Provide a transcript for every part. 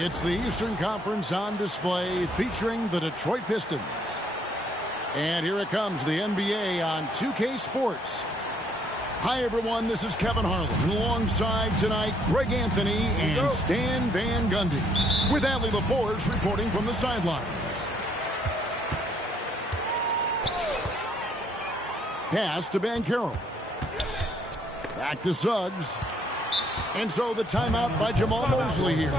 It's the Eastern Conference on display featuring the Detroit Pistons. And here it comes, the NBA on 2K Sports. Hi, everyone. This is Kevin Harlan. And alongside tonight, Greg Anthony and Stan Van Gundy. With Allie LaForce reporting from the sidelines. Pass to Banchero. Back to Suggs. And so the timeout by Jamal Mosley here.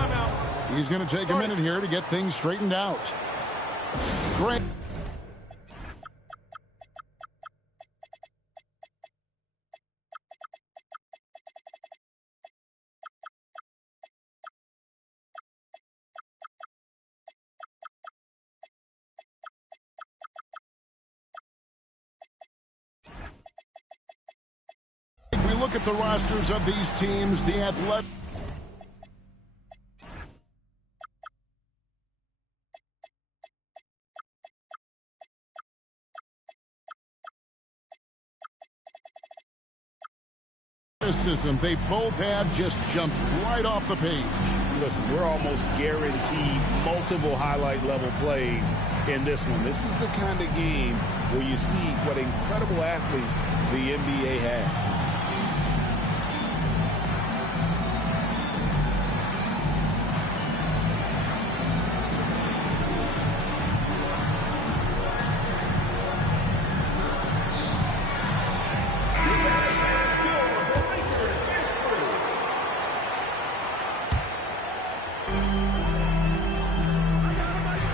He's going to take a minute here to get things straightened out. Great. We look at the rosters of these teams, the athletic. They both have just jumped right off the page. Listen, we're almost guaranteed multiple highlight level plays in this one. This is the kind of game where you see what incredible athletes the NBA has.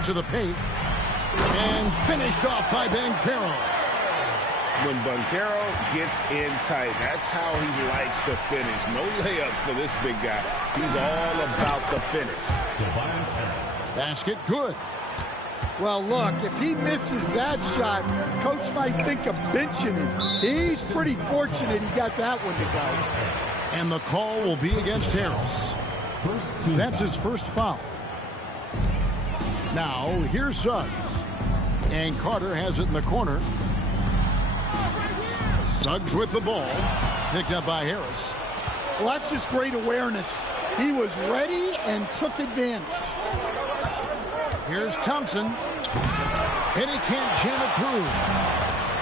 To the paint, and finished off by Banchero. When Banchero gets in tight, that's how he likes to finish. No layups for this big guy. He's all about the finish. Basket good. Well, look, if he misses that shot, coach might think of benching him. He's pretty fortunate he got that one to go. And the call will be against Harris. That's his first foul. Now, here's Suggs. And Carter has it in the corner. Suggs with the ball. Picked up by Harris. Well, that's just great awareness. He was ready and took advantage. Here's Thompson. And he can't jam it through.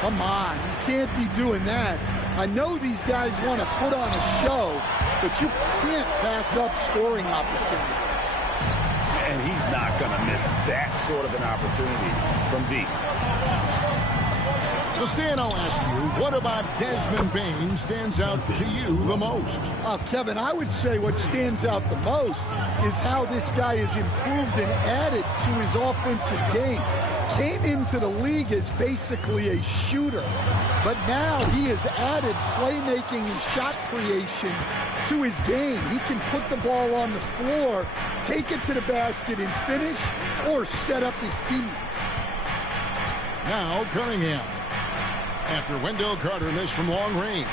Come on, you can't be doing that. I know these guys want to put on a show, but you can't pass up scoring opportunities. And he's not going to miss that sort of an opportunity from deep. So, Stan, I'll ask you, what about Desmond Bane stands out to you the most? Kevin, I would say what stands out the most is how this guy has improved and added to his offensive game. Came into the league as basically a shooter, but now he has added playmaking and shot creation to his game. He can put the ball on the floor, take it to the basket and finish, or set up his teammate. Now Cunningham. After Wendell Carter missed from long range.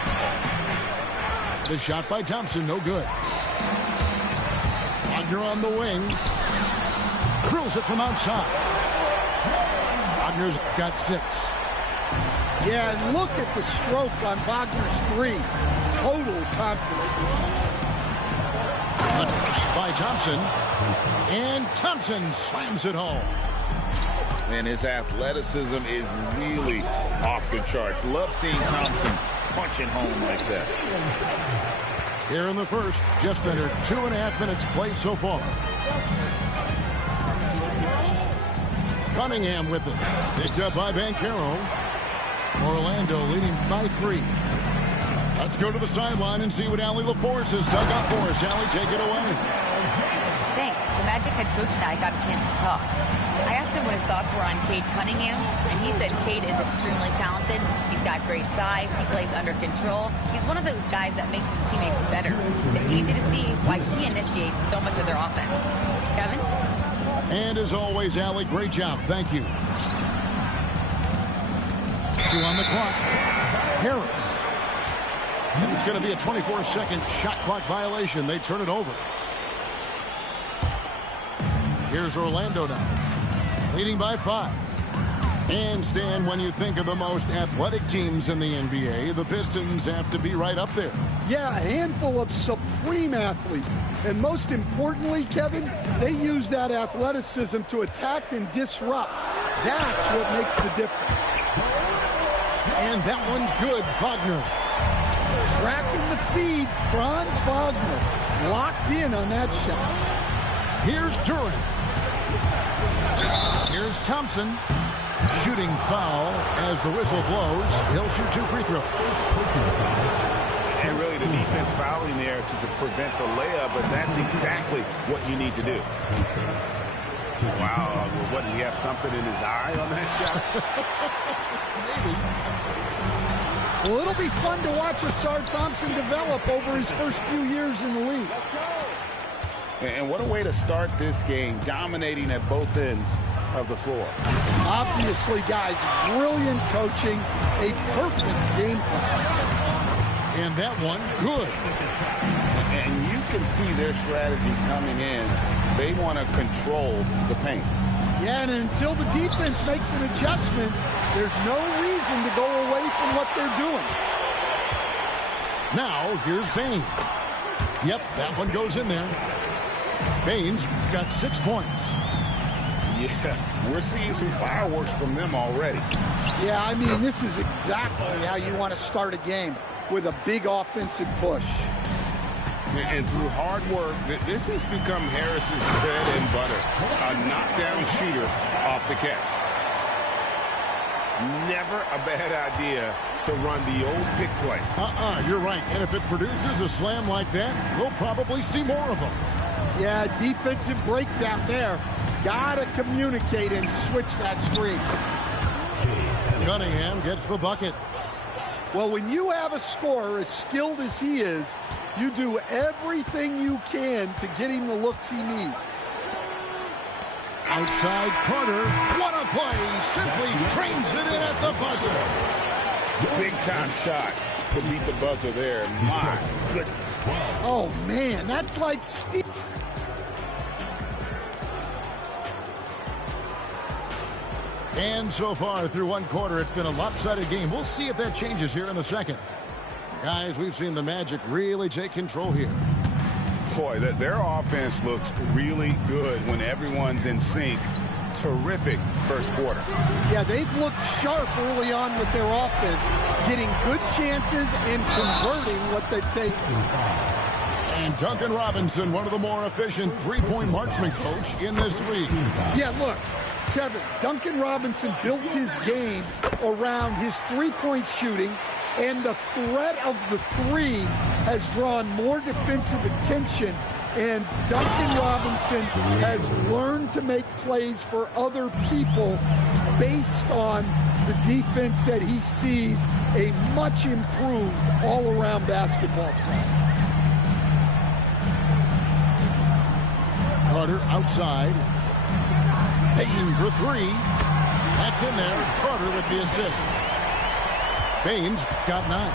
The shot by Thompson, no good. Wagner on the wing. Drills it from outside. Wagner's got 6. Yeah, and look at the stroke on Wagner's 3. Total confidence. By Thompson. And Thompson slams it home. And his athleticism is really off the charts. Love seeing Thompson punching home like that. Here in the first, just under 2.5 minutes played so far. Cunningham with it. Picked up by Banchero. Orlando leading by 3. Let's go to the sideline and see what Allie LaForce has dug up for us. Allie, take it away. Thanks. The Magic head coach and I got a chance to talk. I asked him what his thoughts were on Cade Cunningham, and he said Cade is extremely talented. He's got great size. He plays under control. He's one of those guys that makes his teammates better. It's easy to see why he initiates so much of their offense. Kevin? And as always, Allie, great job. Thank you. 2 on the clock. Harris. And it's going to be a 24-second shot clock violation. They turn it over. Here's Orlando now, leading by 5. And Stan, when you think of the most athletic teams in the NBA, the Pistons have to be right up there. Yeah, a handful of supreme athletes. And most importantly, Kevin, they use that athleticism to attack and disrupt. That's what makes the difference. And that one's good, Wagner. Tracking the feed, Franz Wagner. Locked in on that shot. Here's Duran. Here's Thompson. Shooting foul as the whistle blows. He'll shoot 2 free throws. And really the defense fouling there to prevent the layup, but that's exactly what you need to do. Wow, what, did he have something in his eye on that shot? Maybe. Well, it'll be fun to watch Asar Thompson develop over his first few years in the league. And what a way to start this game, dominating at both ends of the floor. Obviously, guys, brilliant coaching, a perfect game plan. And that one, good. And you can see their strategy coming in. They want to control the paint. Yeah, and until the defense makes an adjustment, there's no reason to go away from what they're doing. Now, here's Bain. Yep, that one goes in there. Bain's got 6 points. Yeah, we're seeing some fireworks from them already. Yeah, I mean, this is exactly how you want to start a game, with a big offensive push. And through hard work, this has become Harris's bread and butter. A knockdown shooter off the catch. Never a bad idea to run the old pick play. You're right. And if it produces a slam like that, we'll probably see more of them. Yeah, defensive breakdown there. Gotta communicate and switch that screen. Cunningham gets the bucket. Well, when you have a scorer as skilled as he is, you do everything you can to get him the looks he needs. Outside Carter. What a play. Simply trains it in at the buzzer. Big time shot to beat the buzzer there. My goodness. Oh, man, that's like Steve. And so far through one quarter, it's been a lopsided game. We'll see if that changes here in the second. Guys, we've seen the Magic really take control here. Boy, their offense looks really good when everyone's in sync. Terrific first quarter. Yeah, they've looked sharp early on with their offense, getting good chances and converting what they've taken. And Duncan Robinson, one of the more efficient three-point marksman coach in this league. Yeah, look, Kevin, Duncan Robinson built his game around his three-point shooting, and the threat of the three has drawn more defensive attention, and Duncan Robinson has learned to make plays for other people based on the defense that he sees, a much improved all-around basketball play. Carter outside. Payton for three. That's in there. Carter with the assist. Bain's got 9.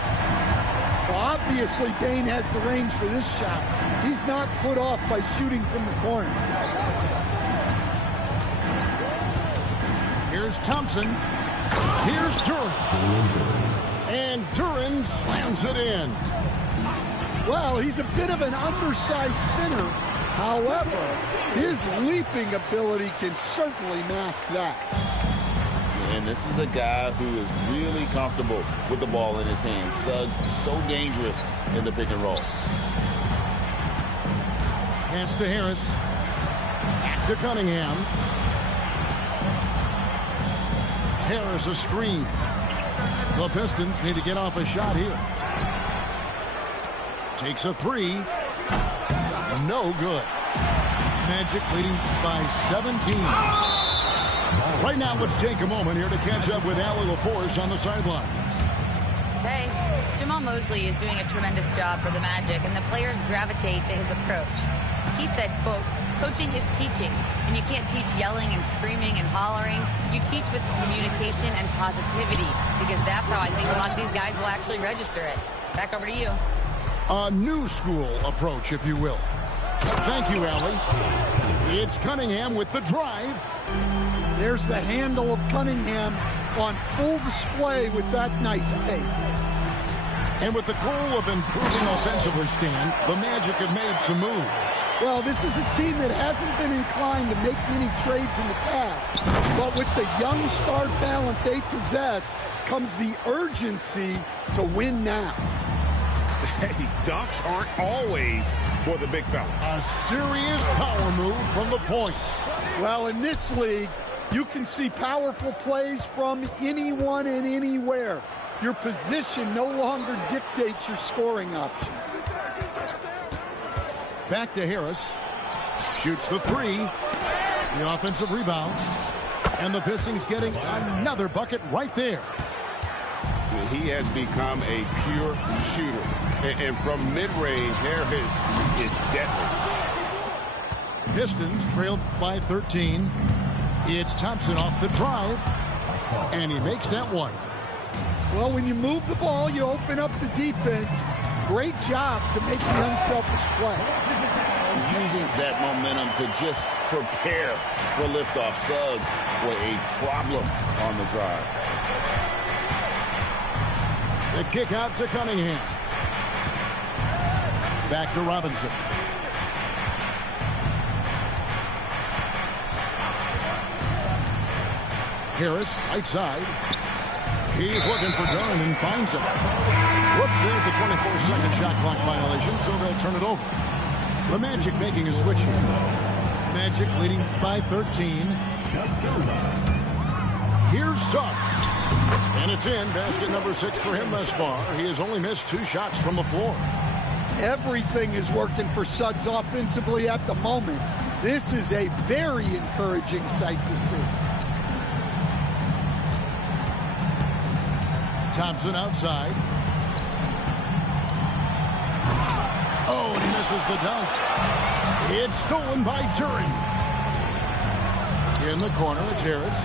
Well, obviously, Bain has the range for this shot. He's not put off by shooting from the corner. Here's Thompson. Here's Duran. And Duran slams it in. Well, he's a bit of an undersized center. However, his leaping ability can certainly mask that. And this is a guy who is really comfortable with the ball in his hands. Suggs so dangerous in the pick and roll. Pass to Harris. Back to Cunningham. Harris a screen. The Pistons need to get off a shot here. Takes a three. No good. Magic leading by 17. Right now, let's take a moment here to catch up with Allie LaForce on the sidelines. Hey, Jamal Mosley is doing a tremendous job for the Magic, and the players gravitate to his approach. He said, quote, coaching is teaching, and you can't teach yelling and screaming and hollering. You teach with communication and positivity, because that's how I think a lot of these guys will actually register it. Back over to you. A new school approach, if you will. Thank you, Allie. It's Cunningham with the drive. There's the handle of Cunningham on full display with that nice tape. And with the goal of improving offensively, Stan, the Magic have made some moves. Well, this is a team that hasn't been inclined to make many trades in the past. But with the young star talent they possess comes the urgency to win now. Hey, dunks aren't always for the big fella. A serious power move from the point. Well, in this league, you can see powerful plays from anyone and anywhere. Your position no longer dictates your scoring options. Back to Harris. Shoots the three. The offensive rebound. And the Pistons getting another bucket right there. He has become a pure shooter. And from mid-range, Harris is deadly. Pistons trailed by 13. It's Thompson off the drive. And he makes that one. Well, when you move the ball, you open up the defense. Great job to make the unselfish play. Using that momentum to just prepare for liftoff. Suggs were a problem on the drive. The kick out to Cunningham. Back to Robinson. Harris, right side. He's looking for Dunn and finds him. Whoops, there's the 24-second shot clock violation, so they'll turn it over. The Magic making a switch here. Magic leading by 13. Here's Suggs. And it's in. Basket number 6 for him thus far. He has only missed 2 shots from the floor. Everything is working for Suggs offensively at the moment. This is a very encouraging sight to see. Thompson outside. Oh, and he misses the dunk. It's stolen by Duren. In the corner, it's Harris.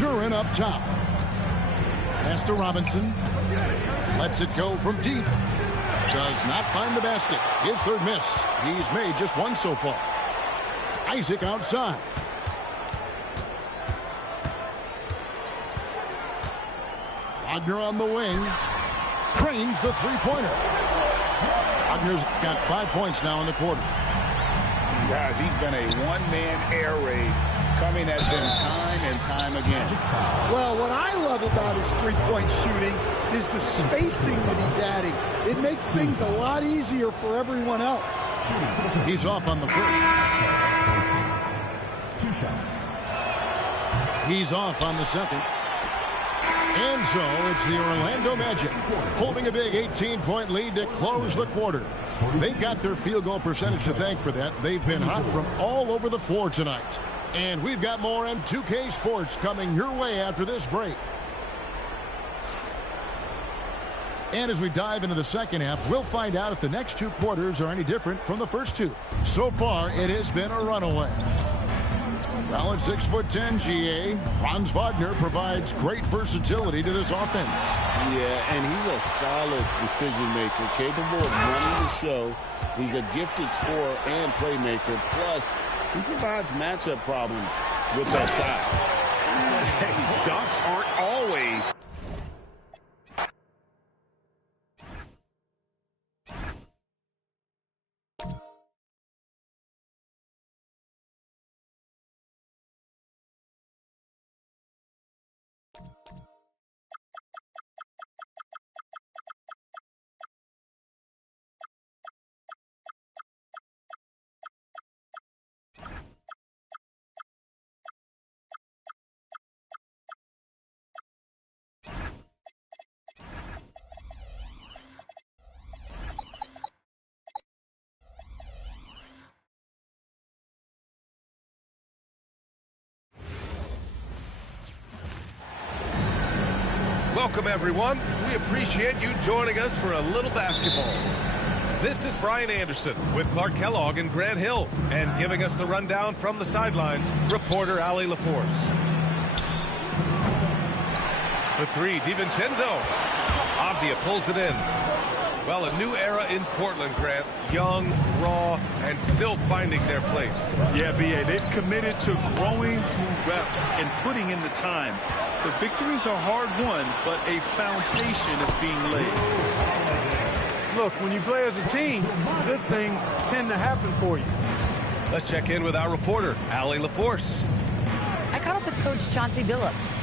Duren up top. Pass to Robinson. Lets it go from deep. Does not find the basket. His third miss. He's made just one so far. Isaac outside. Wagner on the wing. Cranes the three-pointer. Wagner's got 5 points now in the quarter. Guys, he's been a one-man air raid coming at them time and time again. Well, what I love about his three-point shooting is the spacing that he's adding. It makes things a lot easier for everyone else. He's off on the first. 2 shots. He's off on the second. And so it's the Orlando Magic holding a big 18-point lead to close the quarter. They've got their field goal percentage to thank for that. They've been hot from all over the floor tonight. And we've got more on 2K Sports coming your way after this break. And as we dive into the second half, we'll find out if the next 2 quarters are any different from the first 2. So far, it has been a runaway. Solid 6'10", GA. Franz Wagner provides great versatility to this offense. Yeah, and he's a solid decision maker, capable of running the show. He's a gifted scorer and playmaker. Plus, he provides matchup problems with that size. Hey, dunks aren't always. Welcome, everyone. We appreciate you joining us for a little basketball. This is Brian Anderson with Clark Kellogg and Grant Hill, and giving us the rundown from the sidelines, reporter Ali LaForce. For 3, DiVincenzo. Avdia pulls it in. Well, a new era in Portland, Grant. Young, raw, and still finding their place. Yeah, B.A., they've committed to growing through reps and putting in the time. The victories are hard-won, but a foundation is being laid. Look, when you play as a team, good things tend to happen for you. Let's check in with our reporter, Allie LaForce. I caught up with Coach Chauncey Billups.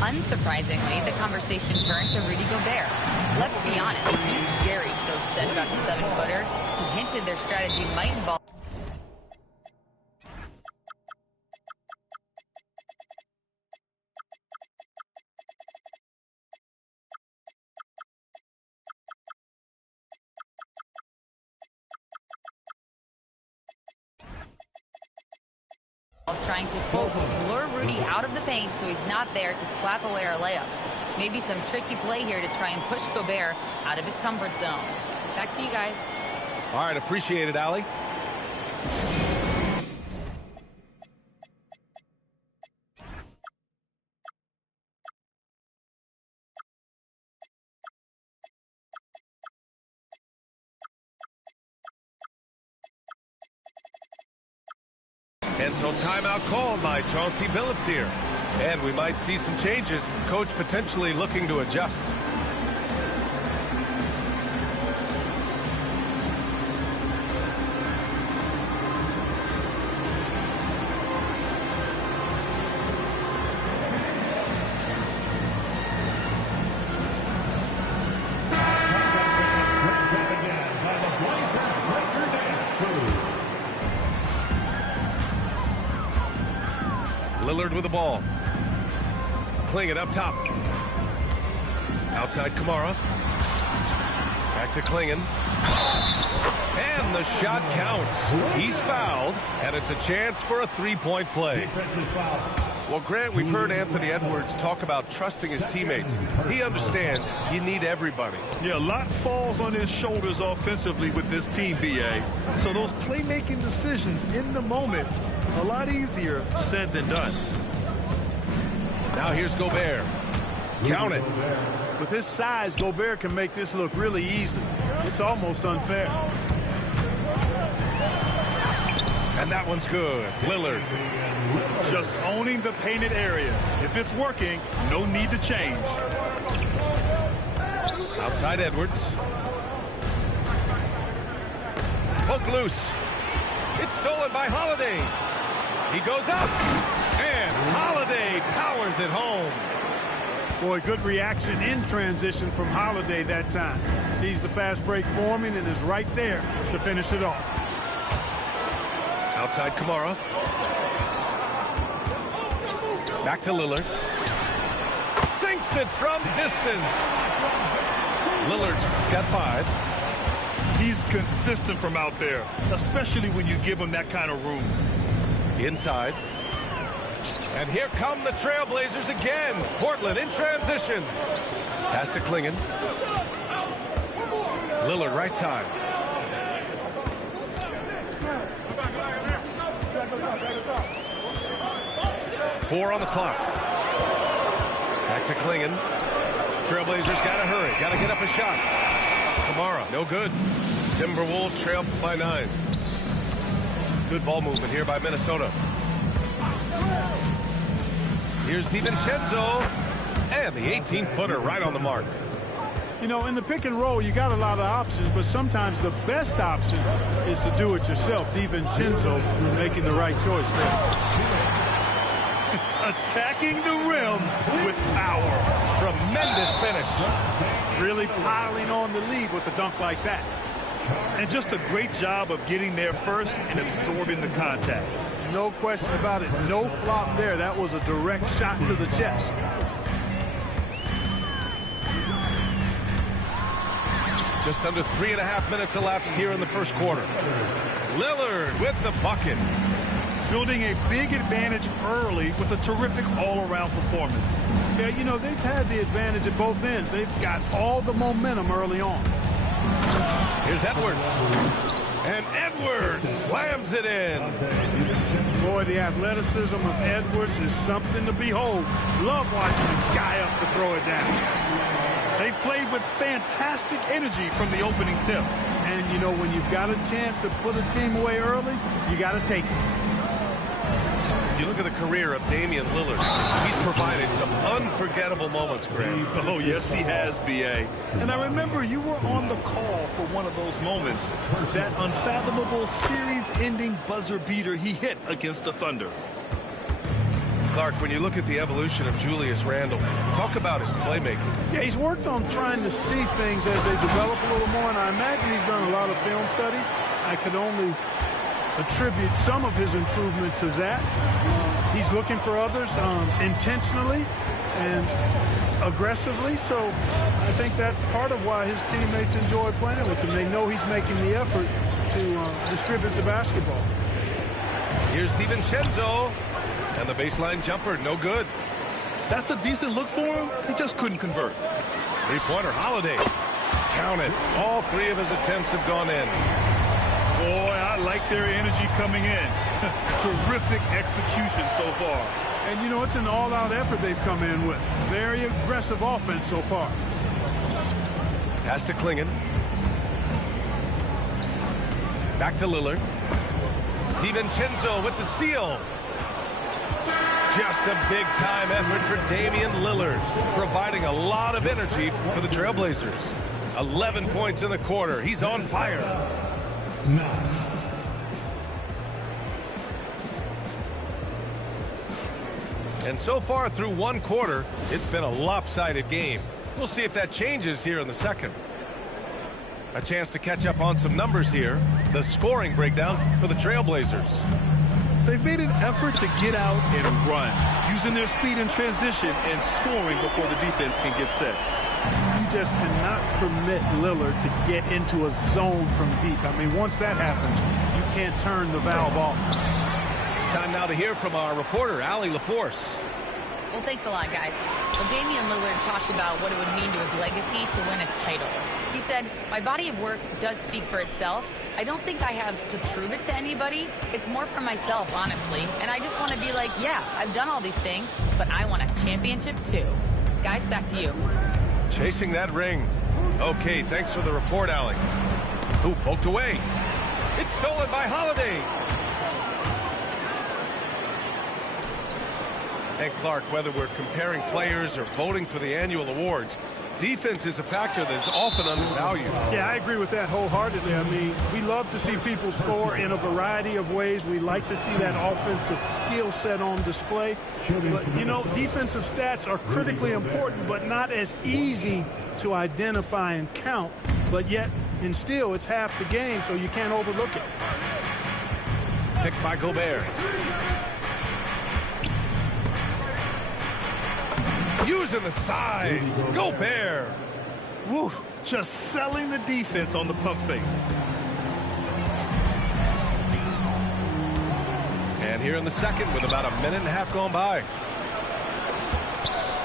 Unsurprisingly, the conversation turned to Rudy Gobert. Let's be honest, he's scary, Coach said about the 7-footer. He hinted their strategy might involve trying to, quote, lure Rudy out of the paint so he's not there to slap away our layups. Maybe some tricky play here to try and push Gobert out of his comfort zone. Back to you guys. All right, appreciate it, Allie. And so timeout called by Chauncey Billups here. And we might see some changes. Coach potentially looking to adjust. Lillard with the ball. Clingan up top. Outside Kamara. Back to Clingan. And the shot counts. He's fouled, and it's a chance for a three-point play. Well, Grant, we've heard Anthony Edwards talk about trusting his teammates. He understands you need everybody. Yeah, a lot falls on his shoulders offensively with this team, B.A. So those playmaking decisions in the moment, a lot easier said than done. Now here's Gobert. Count it. With his size, Gobert can make this look really easy. It's almost unfair. And that one's good. Lillard. Just owning the painted area. If it's working, no need to change. Outside Edwards. Poke loose. It's stolen by Holiday. He goes up. And Holiday powers it home. Boy, good reaction in transition from Holiday that time. Sees the fast break forming and is right there to finish it off. Outside Kamara. Back to Lillard. Sinks it from distance. Lillard's got 5. He's consistent from out there, especially when you give him that kind of room. Inside. And here come the Trailblazers again. Portland in transition. Pass to Clingan. Lillard right side. Four on the clock. Back to Clingan. Trailblazers got to hurry. Got to get up a shot. Kamara, no good. Timberwolves trail by 9. Good ball movement here by Minnesota. Here's DiVincenzo. And the 18-footer right on the mark. You know, in the pick and roll, you got a lot of options, but sometimes the best option is to do it yourself. DiVincenzo making the right choice there. Attacking the rim with power. Tremendous finish. Really piling on the lead with a dunk like that. And just a great job of getting there first and absorbing the contact. No question about it. No flop there. That was a direct shot to the chest. Just under 3.5 minutes elapsed here in the first quarter. Lillard with the bucket. Building a big advantage early with a terrific all-around performance. Yeah, you know, they've had the advantage at both ends. They've got all the momentum early on. Here's Edwards. And Edwards slams it in. Boy, the athleticism of Edwards is something to behold. Love watching him sky up to throw it down. They They've played with fantastic energy from the opening tip. And, you know, when you've got a chance to put a team away early, you got to take it. You look at the career of Damian Lillard. He's provided some unforgettable moments, Graham. Oh, yes, he has, B.A. And I remember you were on the call for one of those moments. That unfathomable series-ending buzzer beater he hit against the Thunder. Clark, when you look at the evolution of Julius Randle, talk about his playmaking. Yeah, he's worked on trying to see things as they develop a little more, and I imagine he's done a lot of film study. I could only attribute some of his improvement to that. He's looking for others intentionally and aggressively, so I think that's part of why his teammates enjoy playing with him. They know he's making the effort to distribute the basketball. Here's DiVincenzo, and the baseline jumper, no good. That's a decent look for him. He just couldn't convert. Three-pointer, Holiday. Count it. All three of his attempts have gone in. Boy, I like their energy coming in. Terrific execution so far. And, you know, it's an all-out effort they've come in with. Very aggressive offense so far. Pass to Klingon. Back to Lillard. DiVincenzo with the steal. Just a big-time effort for Damian Lillard, providing a lot of energy for the Trailblazers. 11 points in the quarter. He's on fire. And so far through one quarter, it's been a lopsided game. We'll see if that changes here in the second. A chance to catch up on some numbers here. The scoring breakdown for the Trailblazers. They've made an effort to get out and run, using their speed in transition and scoring before the defense can get set. You just cannot permit Lillard to get into a zone from deep. I mean, once that happens, you can't turn the valve off. Time now to hear from our reporter, Allie LaForce. Well, thanks a lot, guys. Well, Damian Lillard talked about what it would mean to his legacy to win a title. He said, my body of work does speak for itself. I don't think I have to prove it to anybody. It's more for myself, honestly. And I just want to be like, yeah, I've done all these things, but I want a championship too. Guys, back to you. Chasing that ring. Okay, thanks for the report, Allie. Ooh, poked away. It's stolen by Holiday. And Clark, whether we're comparing players or voting for the annual awards, defense is a factor that is often undervalued. Yeah, I agree with that wholeheartedly. I mean, we love to see people score in a variety of ways. We like to see that offensive skill set on display. But, you know, defensive stats are critically important, but not as easy to identify and count. But yet, and still, it's half the game, so you can't overlook it. Picked by Gobert. Using the size. Gobert. Woo, just selling the defense on the pump fake. And here in the second with about a minute and a half gone by.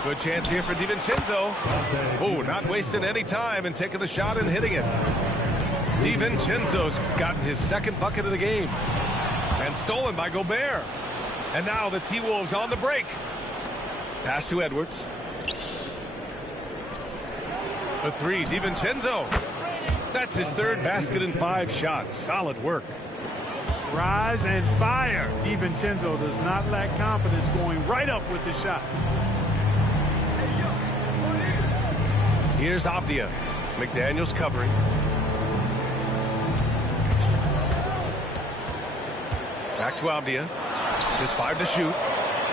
Good chance here for DiVincenzo. Oh, not wasting any time and taking the shot and hitting it. DiVincenzo's gotten his second bucket of the game. And stolen by Gobert. And now the T-Wolves on the break. Pass to Edwards. The three, DiVincenzo. That's his third basket in 5 shots. Solid work. Rise and fire. DiVincenzo does not lack confidence, going right up with the shot. Here's Avdia. McDaniels covering. Back to Avdia. Just 5 to shoot.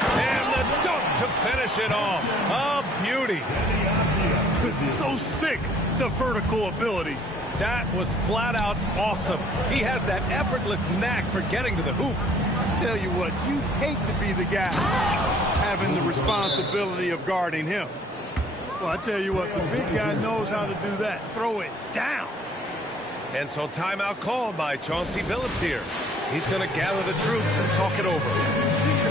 And the dunk to finish it off. A beauty. It's so sick, the vertical ability. That was flat out awesome. He has that effortless knack for getting to the hoop. Tell you what, you hate to be the guy having the responsibility of guarding him. Well, I tell you what, the big guy knows how to do that. Throw it down. And so timeout called by Chauncey Billups here. He's going to gather the troops and talk it over.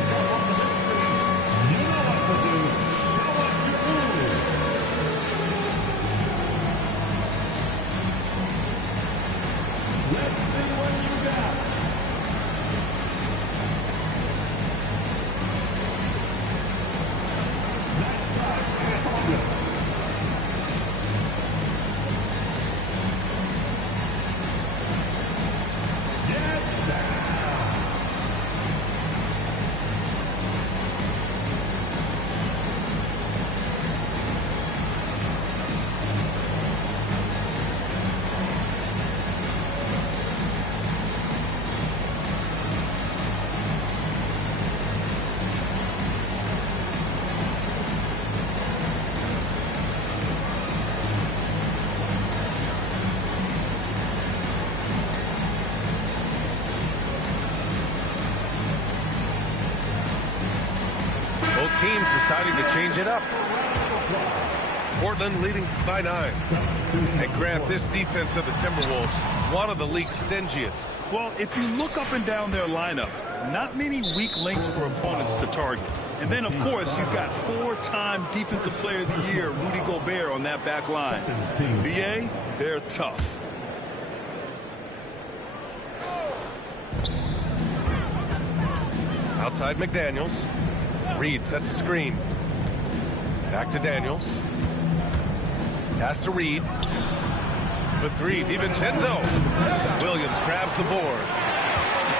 deciding to change it up. Portland leading by 9. Hey, Grant, this defense of the Timberwolves, one of the league's stingiest. Well, if you look up and down their lineup, not many weak links for opponents to target. And then, of course, you've got 4-time Defensive Player of the Year, Rudy Gobert, on that back line. BA, they're tough. Outside McDaniels. Reed sets a screen. Back to Daniels. Pass to Reed. For 3, DiVincenzo. Williams grabs the board.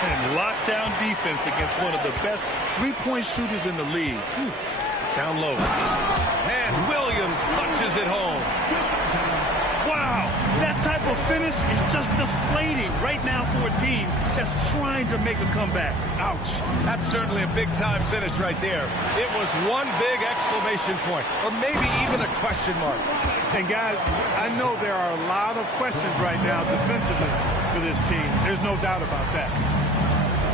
And lockdown defense against one of the best three-point shooters in the league. Down low. And Williams punches it home. Wow, that type of finish is just deflating right now for a team that's trying to make a comeback. Ouch. That's certainly a big-time finish right there. It was one big exclamation point, or maybe even a question mark. And guys, I know there are a lot of questions right now defensively for this team. There's no doubt about that.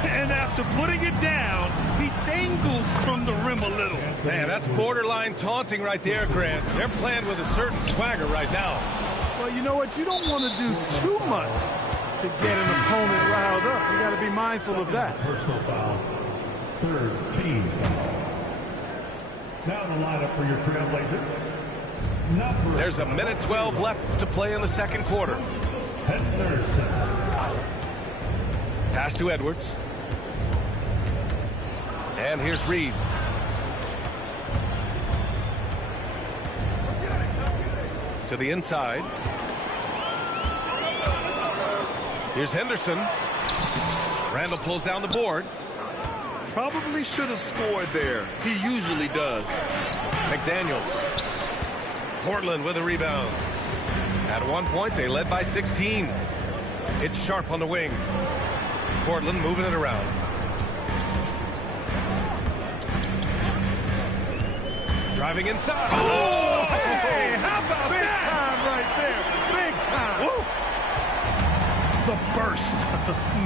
And after putting it down, he dangles from the rim a little. Man, that's borderline taunting right there, Grant. They're playing with a certain swagger right now. Well, you know what? You don't want to do too much to get an opponent riled up. You got to be mindful of that. Personal foul. Third team foul. Now the lineup for your Trailblazers. There's a minute 12 left to play in the second quarter. Pass to Edwards. And here's Reed. To the inside. Here's Henderson. Randall pulls down the board. Probably should have scored there. He usually does. McDaniels. Portland with a rebound. At one point, they led by 16. It's Sharp on the wing. Portland moving it around. Driving inside. Oh, hey, how about big that? Big time right there. Big time. Woo! The burst.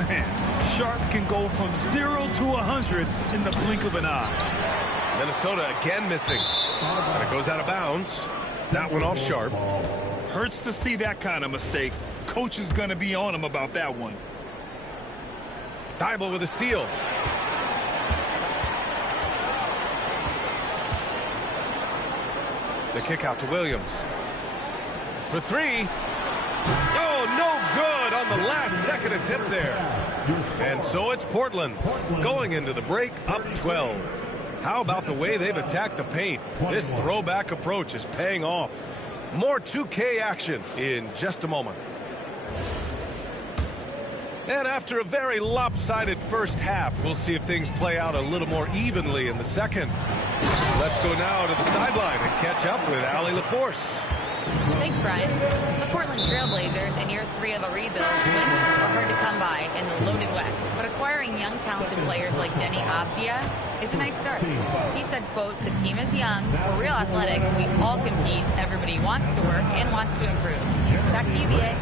Man, Sharp can go from 0 to 100 in the blink of an eye. Minnesota again missing. And it goes out of bounds. That one off Sharp. Hurts to see that kind of mistake. Coach is going to be on him about that one. Thibault with a steal. The kick out to Williams. For 3. Oh, no good on the last second attempt there. And so it's Portland going into the break up 12. How about the way they've attacked the paint? This throwback approach is paying off. More 2K action in just a moment. And after a very lopsided first half, we'll see if things play out a little more evenly in the second. Let's go now to the sideline and catch up with Allie LaForce. Thanks, Brian. The Portland Trailblazers, in year 3 of a rebuild, wins are hard to come by in the loaded West. But acquiring young, talented players like Denny Avdia is a nice start. He said, quote, "The team is young, we're real athletic, we all compete, everybody wants to work and wants to improve." Back to you, BA.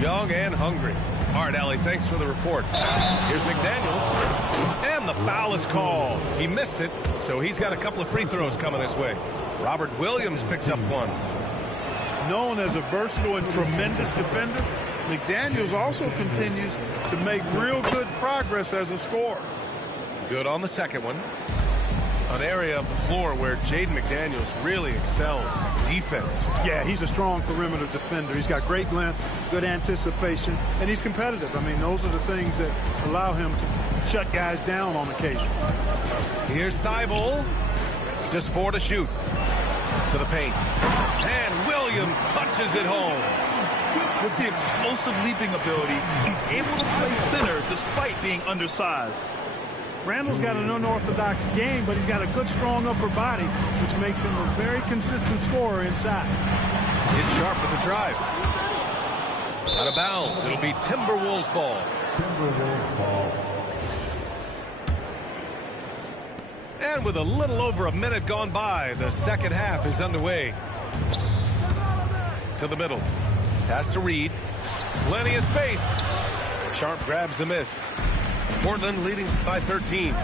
Young and hungry. All right, Allie, thanks for the report. Here's McDaniels. And the foul is called. He missed it, so he's got a couple of free throws coming his way. Robert Williams picks up one. Known as a versatile and tremendous defender, McDaniels also continues to make real good progress as a scorer. Good on the second one. An area of the floor where Jaden McDaniels really excels. Defense. Yeah, he's a strong perimeter defender. He's got great length, good anticipation, and he's competitive. I mean, those are the things that allow him to shut guys down on occasion. Here's Thibault. Just 4 to shoot. To the paint. And Williams punches it home. With the explosive leaping ability, he's able to play center despite being undersized. Randall's got an unorthodox game, but he's got a good, strong upper body, which makes him a very consistent scorer inside. It's Sharp with the drive. Out of bounds. It'll be Timberwolves ball. Timberwolves ball. And with a little over a minute gone by, the second half is underway. To the middle. Pass to Reed. Plenty of space. Sharp grabs the miss. Portland leading by 13.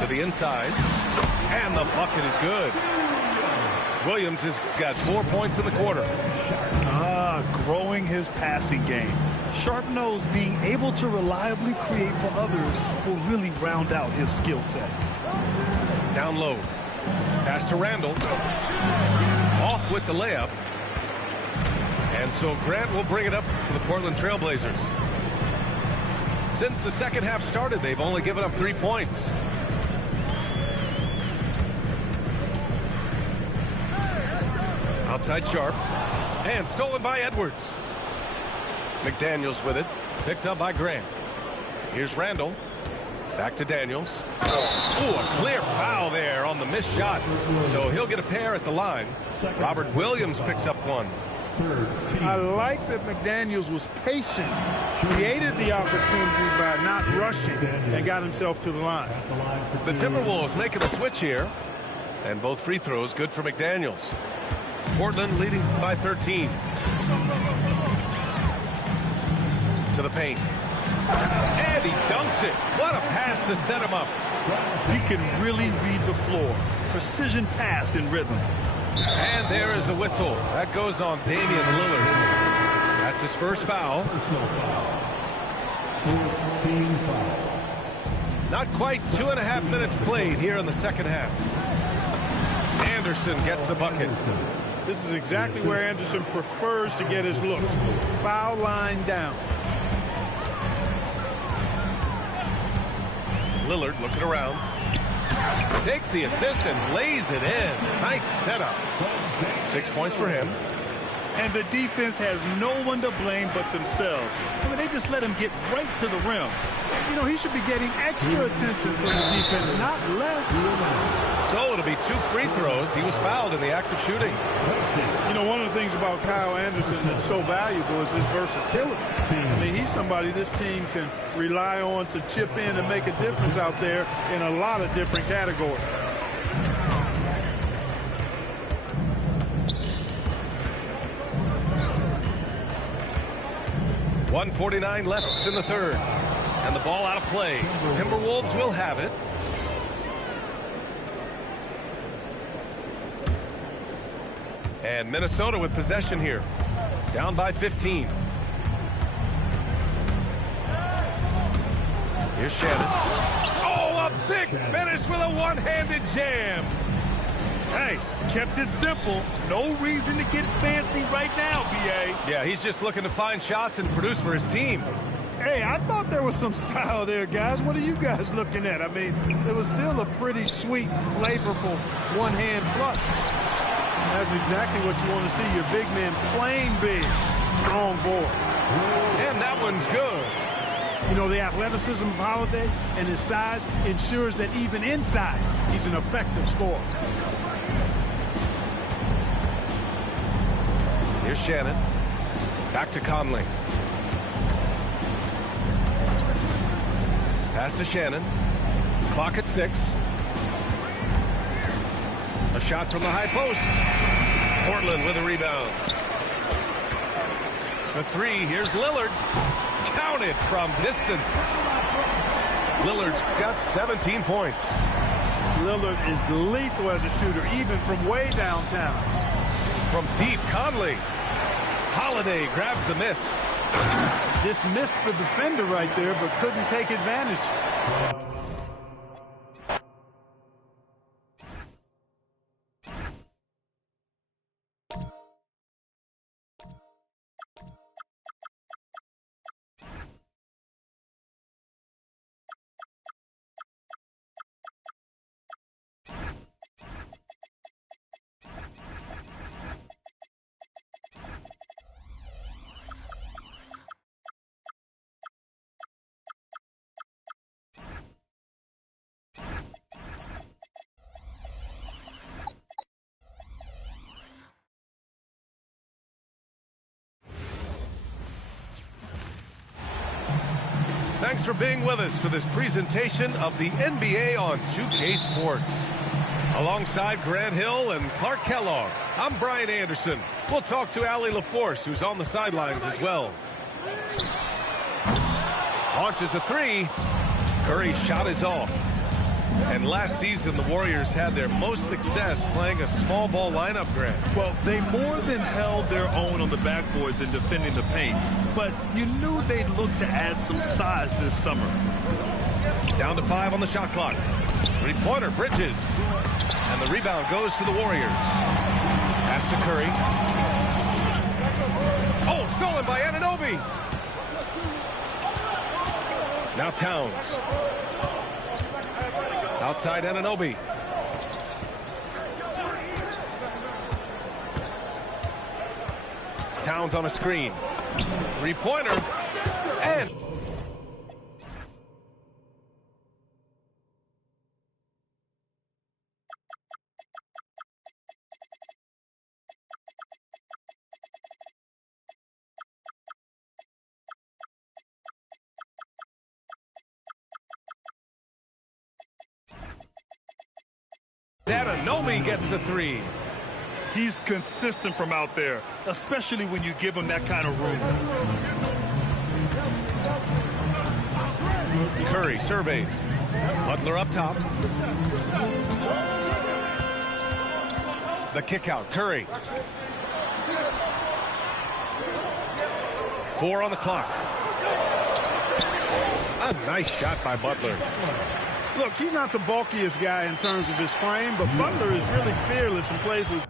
To the inside. And the bucket is good. Williams has got 4 points in the quarter. Growing his passing game. Sharp knows being able to reliably create for others will really round out his skill set. Down low. Pass to Randall. Off with the layup. And so Grant will bring it up for the Portland Trailblazers. Since the second half started, they've only given up 3 points. Outside Sharp. And stolen by Edwards. McDaniels with it. Picked up by Grant. Here's Randall. Back to Daniels. Ooh, a clear foul there on the missed shot. So he'll get a pair at the line. Robert Williams picks up one. I like that McDaniels was patient, created the opportunity by not rushing, and got himself to the line. The Timberwolves making a switch here. And both free throws good for McDaniels. Portland leading by 13. To the paint. And he dunks it. What a pass to set him up. He can really read the floor. Precision pass in rhythm. And there is a whistle. That goes on Damian Lillard. That's his first foul. Not quite 2.5 minutes played here in the second half. Anderson gets the bucket. This is exactly where Anderson prefers to get his looks. Foul line down. Lillard looking around. Takes the assist and lays it in. Nice setup. 6 points for him. And the defense has no one to blame but themselves. I mean, they just let him get right to the rim. You know, he should be getting extra attention from the defense, not less. So it'll be 2 free throws. He was fouled in the act of shooting. You know, one of the things about Kyle Anderson that's so valuable is his versatility. I mean, he's somebody this team can rely on to chip in and make a difference out there in a lot of different categories. .149 left in the third. And the ball out of play. Timberwolves will have it. And Minnesota with possession here. Down by 15. Here's Shannon. Oh, a big finish with a one-handed jam. Hey, kept it simple. No reason to get fancy right now, B.A. Yeah, he's just looking to find shots and produce for his team. Hey, I thought there was some style there, guys. What are you guys looking at? I mean, it was still a pretty sweet, flavorful one-hand flush. That's exactly what you want to see, your big man playing big. Strong board. And that one's good. You know, the athleticism of Holiday and his size ensures that even inside, he's an effective scorer. Here's Shannon. Back to Conley. Pass to Shannon. Clock at 6. A shot from the high post. Portland with a rebound. For 3, here's Lillard. Counted from distance. Lillard's got 17 points. Lillard is lethal as a shooter, even from way downtown. From deep, Conley. Holiday grabs the miss. Dismissed the defender right there, but couldn't take advantage. Thanks for being with us for this presentation of the NBA on 2K Sports. Alongside Grant Hill and Clark Kellogg, I'm Brian Anderson. We'll talk to Allie LaForce, who's on the sidelines as well. Launches a 3. Curry's shot is off. And last season, the Warriors had their most success playing a small ball lineup, Grant. Well, they more than held their own on the backboards in defending the paint. But you knew they'd look to add some size this summer. Down to 5 on the shot clock. Three-pointer, Bridges. And the rebound goes to the Warriors. Pass to Curry. Oh, stolen by Anunoby. Now Towns. Outside Anunoby. Towns on a screen. Three-pointer. And... Anunoby gets the three. He's consistent from out there, especially when you give him that kind of room. Curry surveys. Butler up top. The kick out. Curry. 4 on the clock. A nice shot by Butler. Look, he's not the bulkiest guy in terms of his frame, but Butler is really fearless and plays with...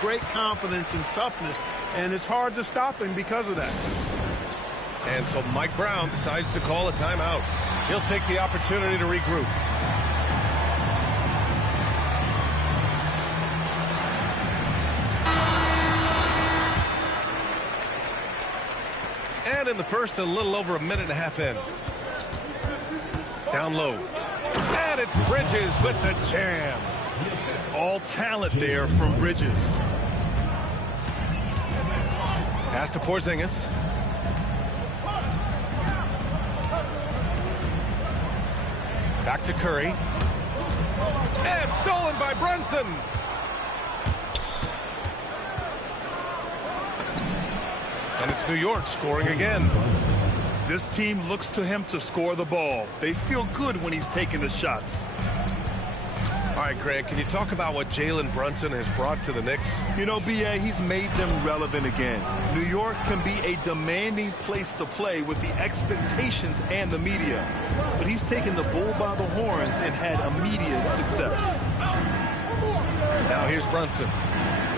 Great confidence and toughness, and it's hard to stop him because of that. And so Mike Brown decides to call a timeout. He'll take the opportunity to regroup. And in the first, a little over a minute and a half in. Down low. And it's Bridges with the jam. All talent there from Bridges. Pass to Porzingis. Back to Curry. And stolen by Brunson. And it's New York scoring again. This team looks to him to score the ball. They feel good when he's taking the shots. All right, Grant, can you talk about what Jalen Brunson has brought to the Knicks? You know, B.A., he's made them relevant again. New York can be a demanding place to play with the expectations and the media. But he's taken the bull by the horns and had immediate success. Now here's Brunson.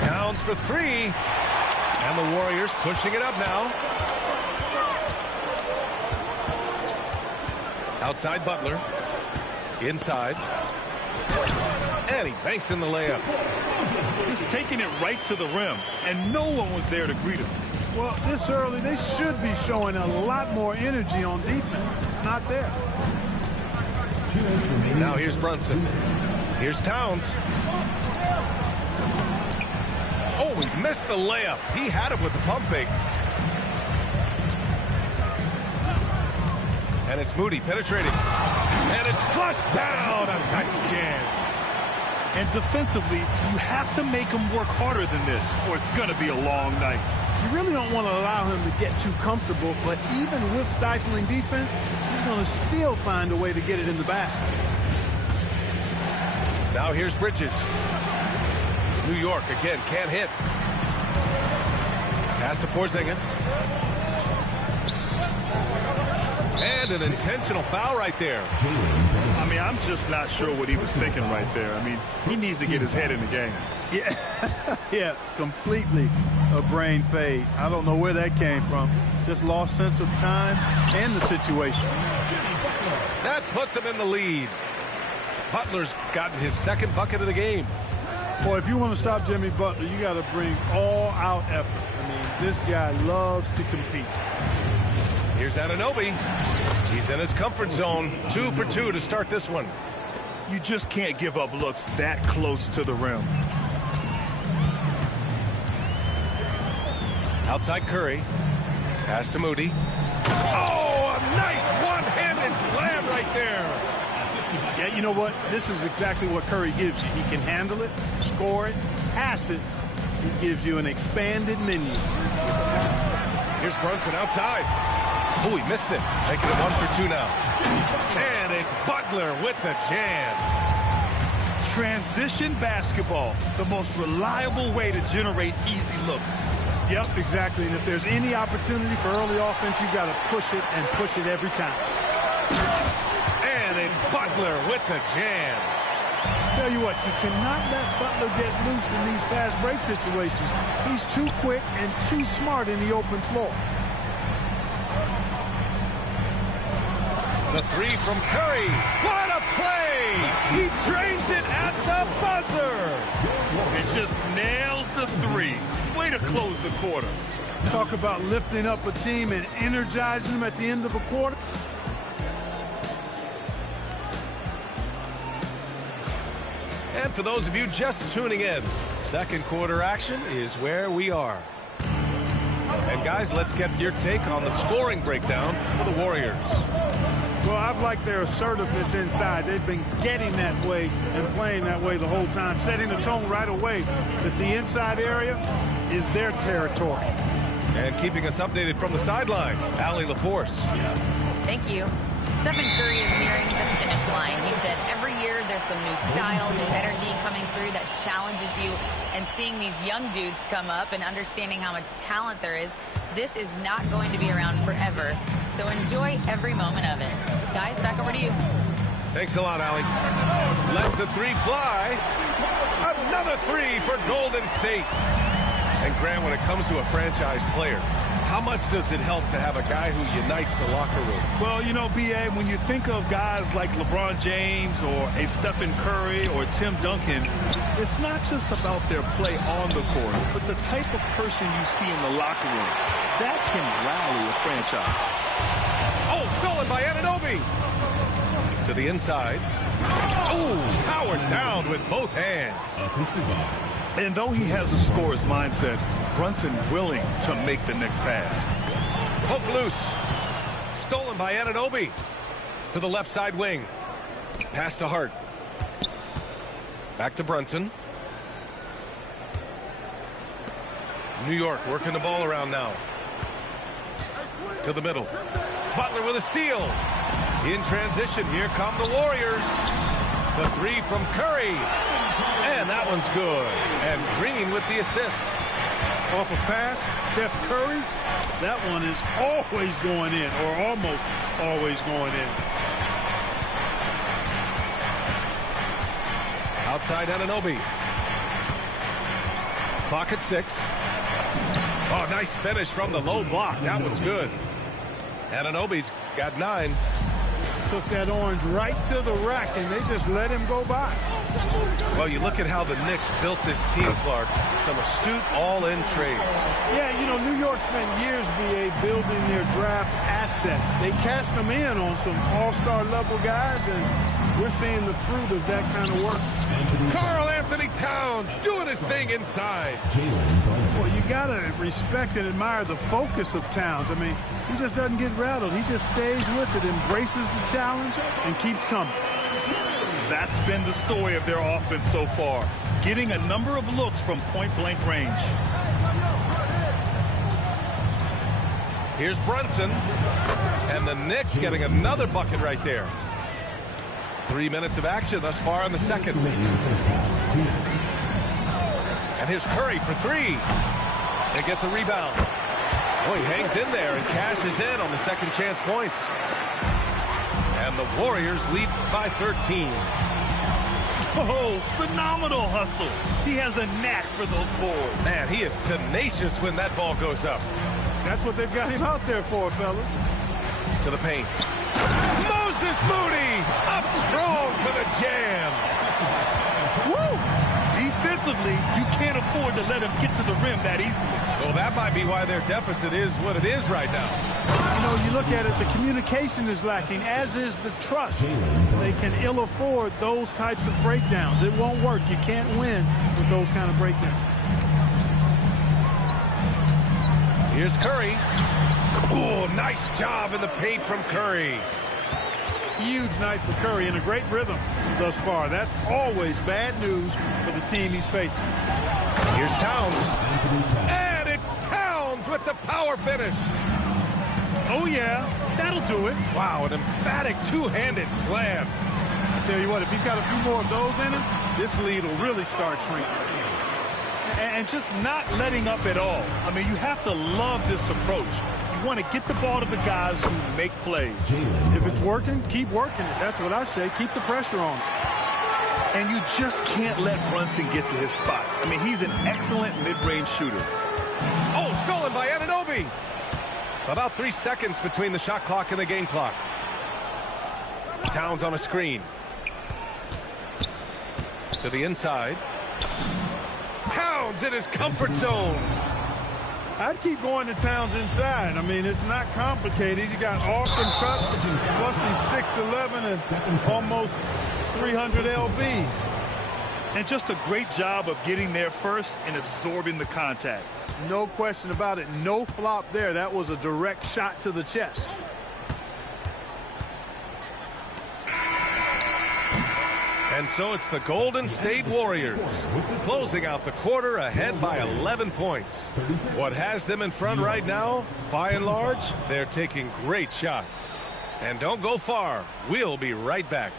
Towns for 3. And the Warriors pushing it up now. Outside Butler. Inside. And he banks in the layup. Just taking it right to the rim, and no one was there to greet him. Well, this early, they should be showing a lot more energy on defense. It's not there. Now here's Brunson. Here's Towns. Oh, he missed the layup. He had it with the pump fake. And it's Moody penetrating. And it's flushed down. A nice jam. And defensively, you have to make him work harder than this, or it's going to be a long night. You really don't want to allow him to get too comfortable, but even with stifling defense, he's going to still find a way to get it in the basket. Now here's Bridges. New York again can't hit. Pass to Porzingis. And an intentional foul right there. I mean, I'm just not sure what he was thinking right there. I mean, he needs to get his head in the game. Yeah, yeah, completely a brain fade. I don't know where that came from. Just lost sense of time and the situation. That puts him in the lead. Butler's gotten his second bucket of the game. Boy, if you want to stop Jimmy Butler, you got to bring all-out effort. I mean, this guy loves to compete. Here's Anunoby. He's in his comfort zone. 2 for 2 to start this one. You just can't give up looks that close to the rim. Outside Curry. Pass to Moody. Oh, a nice one-handed slam right there. Yeah, you know what? This is exactly what Curry gives you. He can handle it, score it, pass it. He gives you an expanded menu. Here's Brunson outside. Oh, he missed it. Making it 1 for 2 now. And it's Butler with the jam. Transition basketball, the most reliable way to generate easy looks. Yep, exactly. And if there's any opportunity for early offense, you've got to push it and push it every time. And it's Butler with the jam. Tell you what, you cannot let Butler get loose in these fast break situations. He's too quick and too smart in the open floor. The 3 from Curry. What a play! He drains it at the buzzer. It just nails the 3. Way to close the quarter. Talk about lifting up a team and energizing them at the end of a quarter. And for those of you just tuning in, second quarter action is where we are. And guys, let's get your take on the scoring breakdown for the Warriors. Well, I've liked their assertiveness inside. They've been getting that way and playing that way the whole time, setting the tone right away that the inside area is their territory. And keeping us updated from the sideline, Allie LaForce. Thank you. Stephen Curry is nearing the finish line. He said every year there's some new style, new energy coming through that challenges you. And seeing these young dudes come up and understanding how much talent there is, this is not going to be around forever. So enjoy every moment of it. Guys, back over to you. Thanks a lot, Allie. Lets the 3 fly. Another 3 for Golden State. And Grant, when it comes to a franchise player, how much does it help to have a guy who unites the locker room? Well, you know, B.A., when you think of guys like LeBron James or a Stephen Curry or Tim Duncan, it's not just about their play on the court, but the type of person you see in the locker room. That can rally a franchise. Oh, stolen by Anunoby. To the inside. Oh, powered down with both hands. And though he has a scorer's mindset, Brunson willing to make the next pass. Poke loose. Stolen by Anunoby. To the left side wing. Pass to Hart. Back to Brunson. New York working the ball around now. To the middle. Butler with a steal. In transition, here come the Warriors. The 3 from Curry. And that one's good. And Green with the assist. Off a pass, Steph Curry, that one is always going in, or almost always going in. Outside Anunoby. Clock at 6. Oh, nice finish from the low block. That one's good. Anunoby's got 9. Took that orange right to the rack, and they just let him go by. Well, you look at how the Knicks built this team, Clark. Some astute all-in trades. Yeah, you know, New York spent years, B.A., building their draft assets. They cast them in on some all-star level guys, and we're seeing the fruit of that kind of work. Karl Anthony Towns doing his thing inside. Well, you got to respect and admire the focus of Towns. I mean, he just doesn't get rattled. He just stays with it, embraces the challenge, and keeps coming. That's been the story of their offense so far, getting a number of looks from point-blank range. Here's Brunson, and the Knicks getting another bucket right there. 3 minutes of action thus far in the second. And here's Curry for 3. They get the rebound. Oh, he hangs in there and cashes in on the second chance points. And the Warriors lead by 13. Oh, phenomenal hustle. He has a knack for those boards. Man, he is tenacious when that ball goes up. That's what they've got him out there for, fella. To the paint. Moves Justice Moody up strong for the jam. Woo! Defensively, you can't afford to let him get to the rim that easily. Well, that might be why their deficit is what it is right now. You know, you look at it, the communication is lacking, as is the trust. They can ill afford those types of breakdowns. It won't work. You can't win with those kind of breakdowns. Here's Curry. Oh, nice job in the paint from Curry. Huge night for Curry and a great rhythm thus far. That's always bad news for the team he's facing. Here's Towns. And it's Towns with the power finish. Oh, yeah, that'll do it. Wow, an emphatic two-handed slam. I tell you what, if he's got a few more of those in him, this lead will really start shrinking. And just not letting up at all. I mean, you have to love this approach. You want to get the ball to the guys who make plays. If it's working, keep working it. That's what I say. Keep the pressure on him. And you just can't let Brunson get to his spots. I mean, he's an excellent mid-range shooter. Oh, stolen by Anunoby. About 3 seconds between the shot clock and the game clock. Towns on a screen. To the inside. Towns in his comfort zone. I'd keep going to Towns inside. I mean, it's not complicated. He's got awesome touch, plus he's 6'11" and almost 300 lbs. And just a great job of getting there first and absorbing the contact. No question about it. No flop there. That was a direct shot to the chest. And so it's the Golden State Warriors closing out the quarter ahead by 11 points. What has them in front right now, by and large, they're taking great shots. And don't go far. We'll be right back.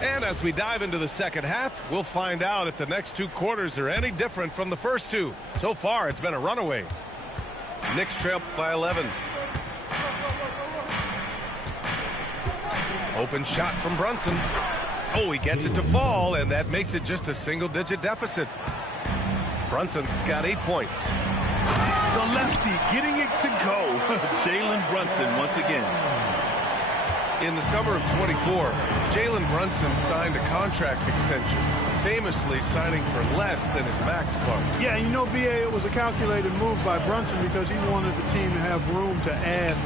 And as we dive into the second half, we'll find out if the next two quarters are any different from the first two. So far, it's been a runaway. Knicks trail by 11. Open shot from Brunson. Oh, he gets it to fall, and that makes it just a single-digit deficit. Brunson's got 8 points. The lefty getting it to go. Jalen Brunson once again. In the summer of 24, Jalen Brunson signed a contract extension, famously signing for less than his max club. Yeah, you know, B.A., it was a calculated move by Brunson because he wanted the team to have room to add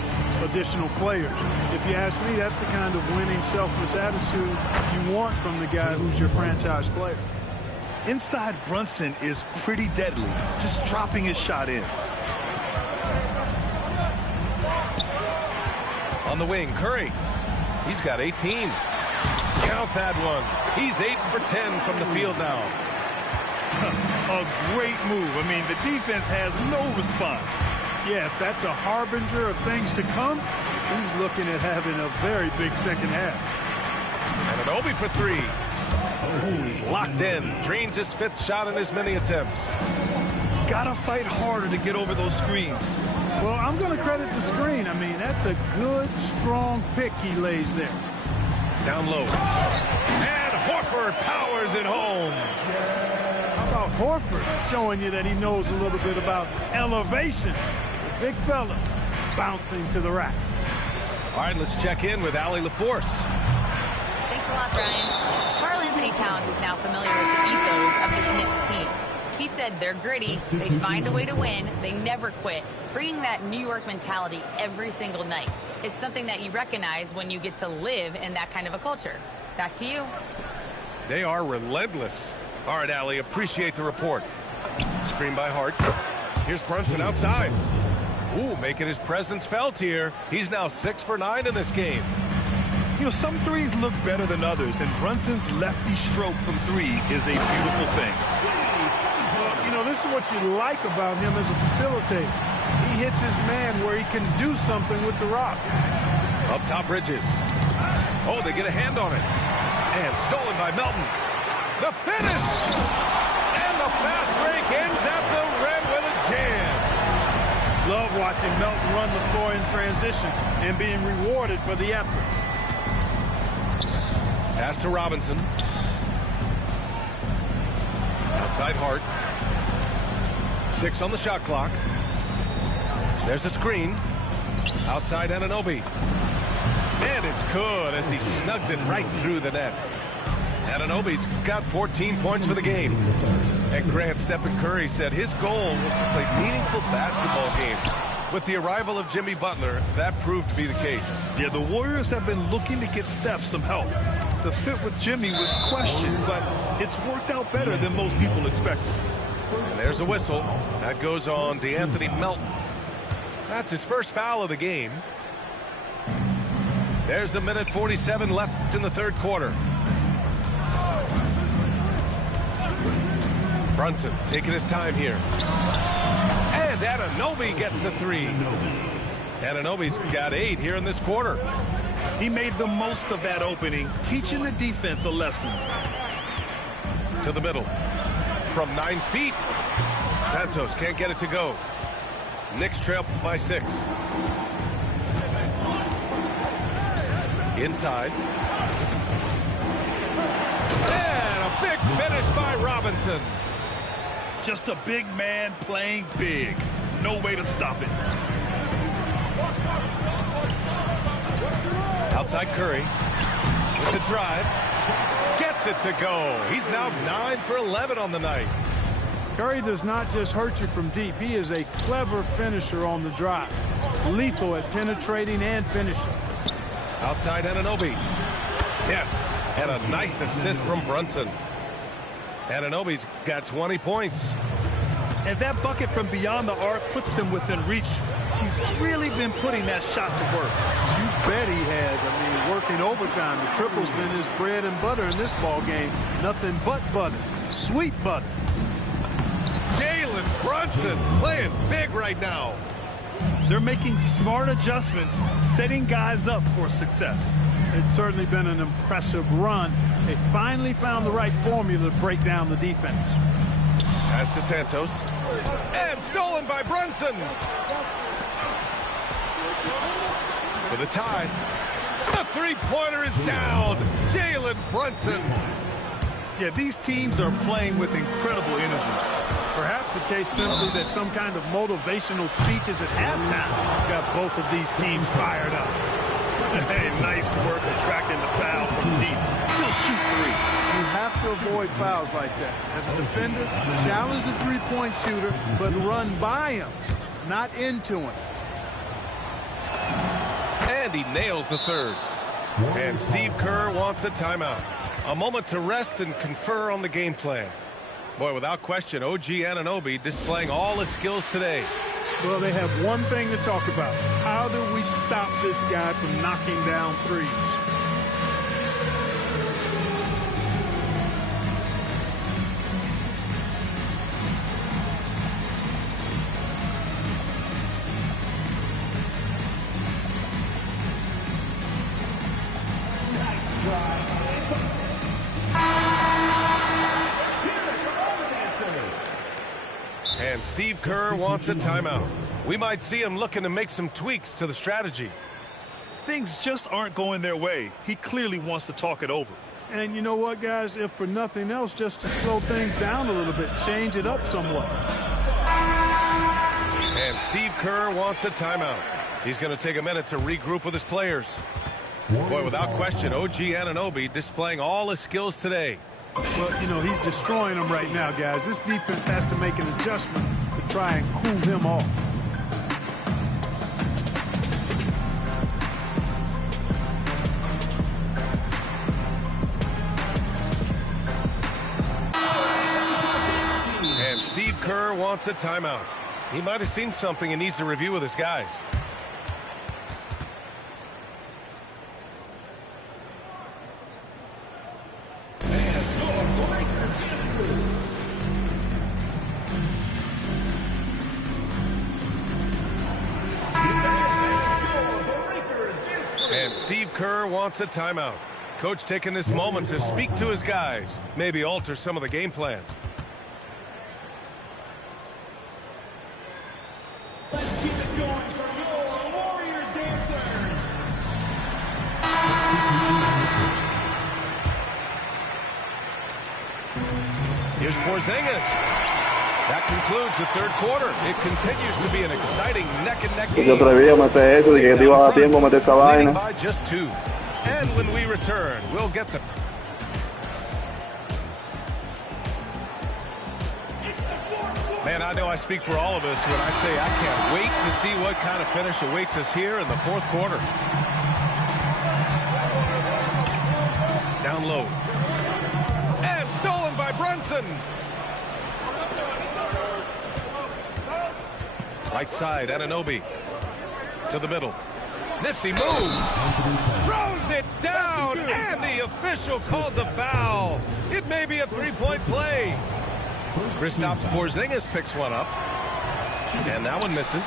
additional players. If you ask me, that's the kind of winning, selfless attitude you want from the guy who's your franchise player. Inside Brunson is pretty deadly, just dropping his shot in. On the wing, Curry. He's got 18. Count that one. He's 8 for 10 from the field now. A great move. I mean, the defense has no response. Yeah, if that's a harbinger of things to come, he's looking at having a very big second half. And Anunoby for 3. Oh, he's locked in. Drains his 5th shot in as many attempts. Gotta fight harder to get over those screens. Well, I'm going to credit the screen. I mean, that's a good, strong pick he lays there. Down low. And Horford powers it home. How about Horford showing you that he knows a little bit about elevation? The big fella bouncing to the rack. All right, let's check in with Allie LaForce. Thanks a lot, Brian. Karl Anthony Towns is now familiar with the ethos of this Knicks team. He said they're gritty, they find a way to win, they never quit, bringing that New York mentality every single night. It's something that you recognize when you get to live in that kind of a culture. Back to you. They are relentless. All right, Allie, appreciate the report. Screen by Hart. Here's Brunson outside. Ooh, making his presence felt here. He's now 6 for 9 in this game. You know, some threes look better than others, and Brunson's lefty stroke from 3 is a beautiful thing. You know, this is what you like about him as a facilitator. He hits his man where he can do something with the rock. Up top, Bridges. Oh, they get a hand on it. And stolen by Melton. The finish! And the fast break ends at the rim with a jam. Love watching Melton run the floor in transition and being rewarded for the effort. Pass to Robinson. Outside Hart. 6 on the shot clock. There's a screen. Outside Anunoby. And it's good as he snugs it right through the net. Anunoby's got 14 points for the game. And Grant, Stephen Curry said his goal was to play meaningful basketball games. With the arrival of Jimmy Butler, that proved to be the case. Yeah, the Warriors have been looking to get Steph some help. The fit with Jimmy was questioned, but it's worked out better than most people expected. And there's a whistle. That goes on DeAnthony Melton. That's his first foul of the game. There's a minute 47 left in the third quarter. Brunson taking his time here. And Anunoby gets a three. Anunoby's got 8 here in this quarter. He made the most of that opening, teaching the defense a lesson. To the middle. From 9 feet. Santos can't get it to go. Knicks trail by 6. Inside. And a big finish by Robinson. Just a big man playing big. No way to stop it. Outside Curry. With the drive. Gets it to go. He's now 9 for 11 on the night. Curry does not just hurt you from deep. He is a clever finisher on the drive. Lethal at penetrating and finishing. Outside Anunoby. Yes. And a nice assist from Brunson. Anunoby's got 20 points. And that bucket from beyond the arc puts them within reach. He's really been putting that shot to work. You bet he has. I mean, working overtime. The triple's been his bread and butter in this ball game. Nothing but butter. Sweet butter. Jalen Brunson playing big right now. They're making smart adjustments, setting guys up for success. It's certainly been an impressive run. They finally found the right formula to break down the defense. Pass to Santos. And stolen by Brunson. For the tie. The three-pointer is down. Jalen Brunson. Yeah, these teams are playing with incredible energy. Perhaps the case simply that some kind of motivational speech is at halftime. Got both of these teams fired up. Hey, nice work attracting the foul from deep. He'll shoot 3. You have to avoid fouls like that. As a defender, challenge the three-point shooter, but run by him, not into him. And he nails the third. And Steve Kerr wants a timeout. A moment to rest and confer on the game plan. Boy, without question, OG Anunoby displaying all his skills today. Well, they have one thing to talk about. How do we stop this guy from knocking down threes? And Steve Kerr wants a timeout. We might see him looking to make some tweaks to the strategy. Things just aren't going their way. He clearly wants to talk it over. And you know what, guys? If for nothing else, just to slow things down a little bit, change it up somewhat. And Steve Kerr wants a timeout. He's going to take a minute to regroup with his players. Boy, without question, OG Anunoby displaying all his skills today. Well, you know, he's destroying them right now, guys. This defense has to make an adjustment to try and cool him off. And Steve Kerr wants a timeout. He might have seen something and needs to review with his guys. And Steve Kerr wants a timeout. Coach taking this moment to speak to his guys, maybe alter some of the game plan. Let's keep it going for your Warriors dancers. Here's Porzingis. That concludes the third quarter. It continues to be an exciting neck-and-neck Yo game. te atreví a meter eso, de que te iba a dar tiempo a meter esa Leading vaina. by just 2. And when we return, we'll get them. Man, I know I speak for all of us when I say I can't wait to see what kind of finish awaits us here in the fourth quarter. Down low. And stolen by Brunson. Right side, Anunoby. To the middle. Nifty move. Throws it down, and the official calls a foul. It may be a three-point play. Kristaps Porzingis picks one up. And that one misses.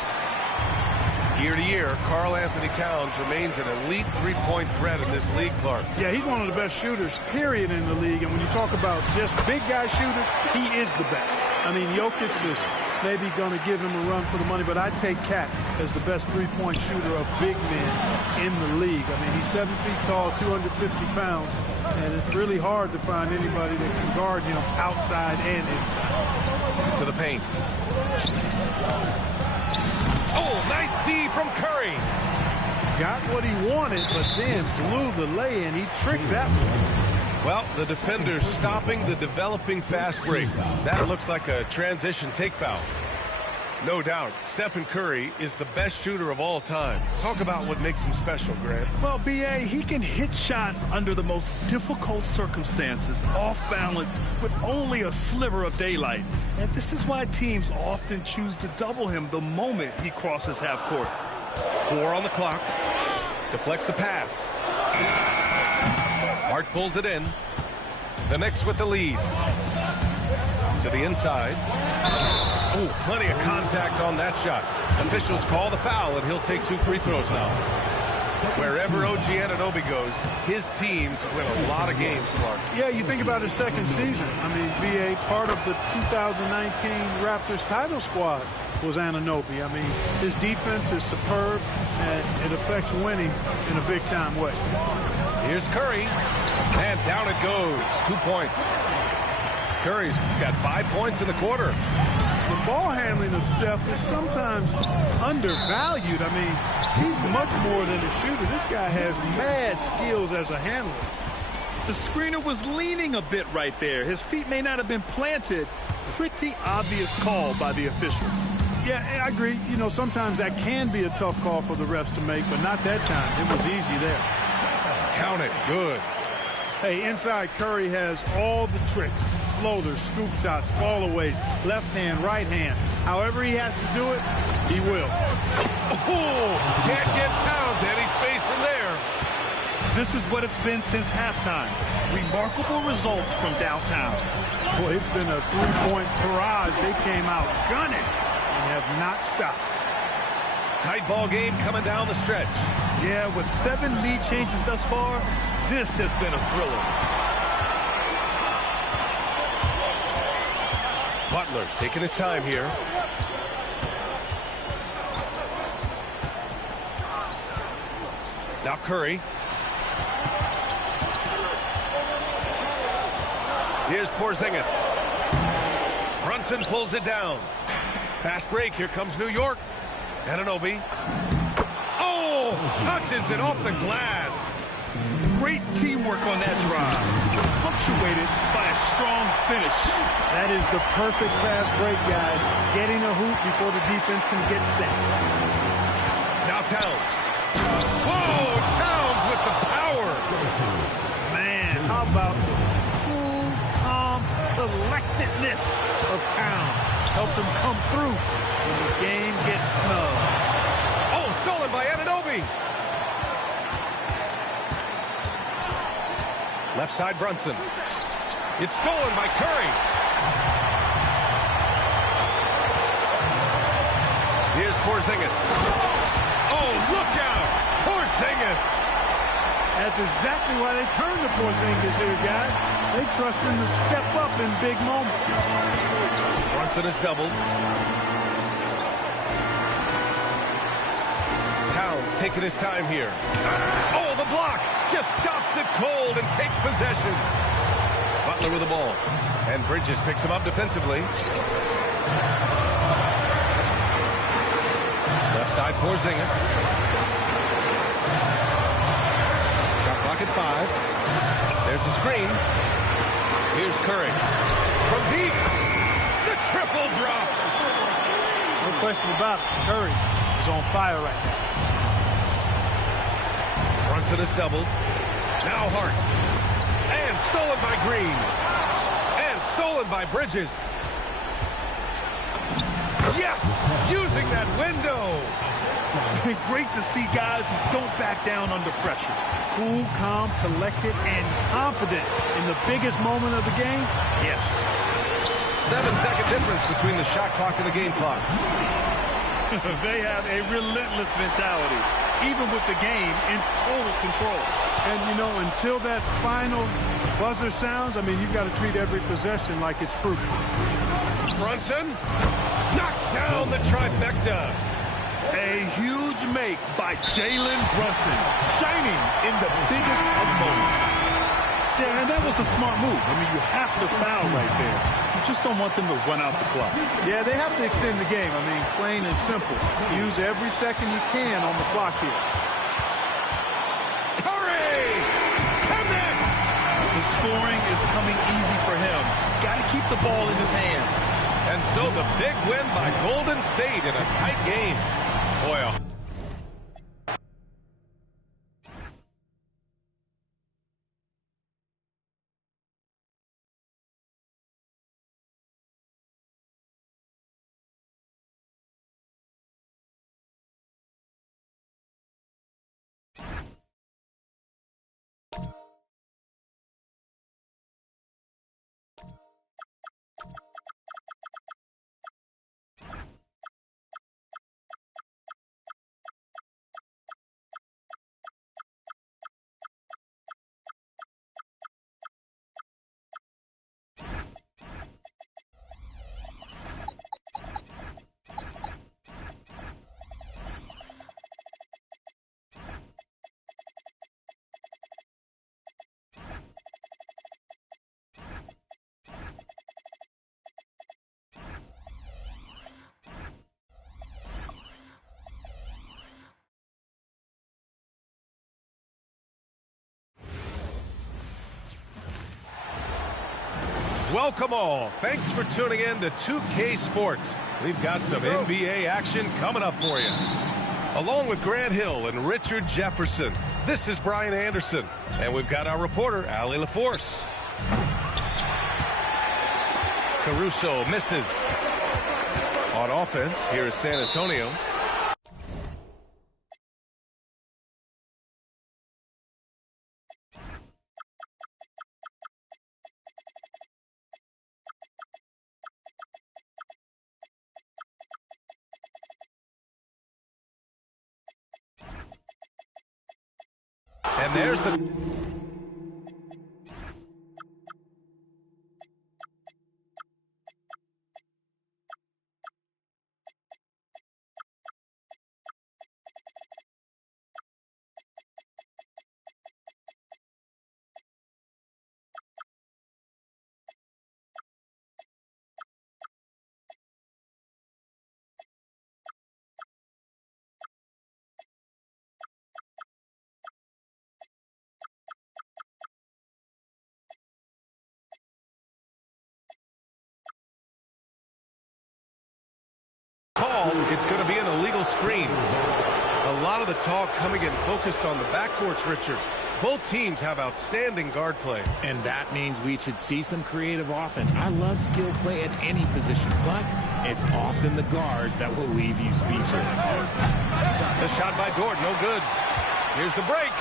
Year to year, Karl Anthony Towns remains an elite three-point threat in this league, Clark. Yeah, he's one of the best shooters, period, in the league. And when you talk about just big guy shooters, he is the best. I mean, Jokic is maybe going to give him a run for the money, but I'd take Cat as the best three-point shooter of big men in the league. I mean, he's 7 feet tall, 250 pounds, and it's really hard to find anybody that can guard him outside and inside. To the paint. Oh, nice D from Curry. Got what he wanted, but then blew the lay-in. He tricked that one. Well, the defender stopping the developing fast break. That looks like a transition take foul. No doubt, Stephen Curry is the best shooter of all time. Talk about what makes him special, Grant. Well, B.A., he can hit shots under the most difficult circumstances, off balance, with only a sliver of daylight. And this is why teams often choose to double him the moment he crosses half court. 4 on the clock. Deflects the pass. Hart pulls it in. The Knicks with the lead. To the inside. Oh, plenty of contact on that shot. Officials call the foul, and he'll take 2 free throws now. Wherever OG Anunoby goes, his teams win a lot of games, Clark. Yeah, you think about his second season. I mean, BA, part of the 2019 Raptors title squad was Anunoby. I mean, his defense is superb, and it affects winning in a big-time way. Here's Curry, and down it goes. 2 points. Curry's got 5 points in the quarter. The ball handling of Steph is sometimes undervalued. I mean, he's much more than a shooter. This guy has mad skills as a handler. The screener was leaning a bit right there. His feet may not have been planted. Pretty obvious call by the officials. Yeah, I agree. You know, sometimes that can be a tough call for the refs to make, but not that time. It was easy there. Count it. Good. Hey, inside Curry has all the tricks. Floaters, scoop shots, fallaways, left hand, right hand. However he has to do it, he will. Oh, can't get Towns any space from there. This is what it's been since halftime. Remarkable results from downtown. Boy, it's been a three-point barrage. They came out gunning and have not stopped. Tight ball game coming down the stretch. Yeah, with 7 lead changes thus far, this has been a thriller. Butler taking his time here. Now Curry. Here's Porzingis. Brunson pulls it down. Fast break. Here comes New York. Anunoby. Oh, touches it off the glass. Great teamwork on that drive. Punctuated by a strong finish. That is the perfect fast break, guys. Getting a hoop before the defense can get set. Now Towns. Whoa, Towns with the power. Man, how about cool, calm, collectedness of Towns. Helps him come through when the game gets snug. Oh, stolen by Anunoby. Left side Brunson. It's stolen by Curry. Here's Porzingis. Oh, look out! Porzingis! That's exactly why they turned to Porzingis here, guys. They trust him to step up in big moments. Brunson is doubled. Towns taking his time here. Oh, the block! Just stops it cold and takes possession. Butler with the ball. And Bridges picks him up defensively. Left side, Porzingis. Shot clock at 5. There's the screen. Here's Curry. From deep. The triple drop. No question about it. Curry is on fire right now. Brunson is doubled. Now Hart. And stolen by Green. And stolen by Bridges. Yes! Using that window. Great to see guys who don't back down under pressure. Cool, calm, collected, and confident in the biggest moment of the game. Yes. 7-second difference between the shot clock and the game clock. They have a relentless mentality, even with the game in total control. And, you know, until that final buzzer sounds, I mean, you've got to treat every possession like it's crucial. Brunson knocks down the trifecta. A huge make by Jalen Brunson, shining in the biggest of moments. Yeah, and that was a smart move. I mean, you have to foul right there. You just don't want them to run out the clock. Yeah, they have to extend the game. I mean, plain and simple. Use every second you can on the clock here. Curry connects. The scoring is coming easy for him. Got to keep the ball in his hands. And so the big win by Golden State in a tight game. Boy, welcome all. Thanks for tuning in to 2K Sports. We've got some NBA action coming up for you. Along with Grant Hill and Richard Jefferson, this is Brian Anderson. And we've got our reporter, Allie LaForce. Caruso misses. On offense, here is San Antonio. And there's the... It's going to be an illegal screen. A lot of the talk coming in focused on the backcourts, Richard. Both teams have outstanding guard play. And that means we should see some creative offense. I love skill play at any position, but it's often the guards that will leave you speechless. The shot by Dort, no good. Here's the break.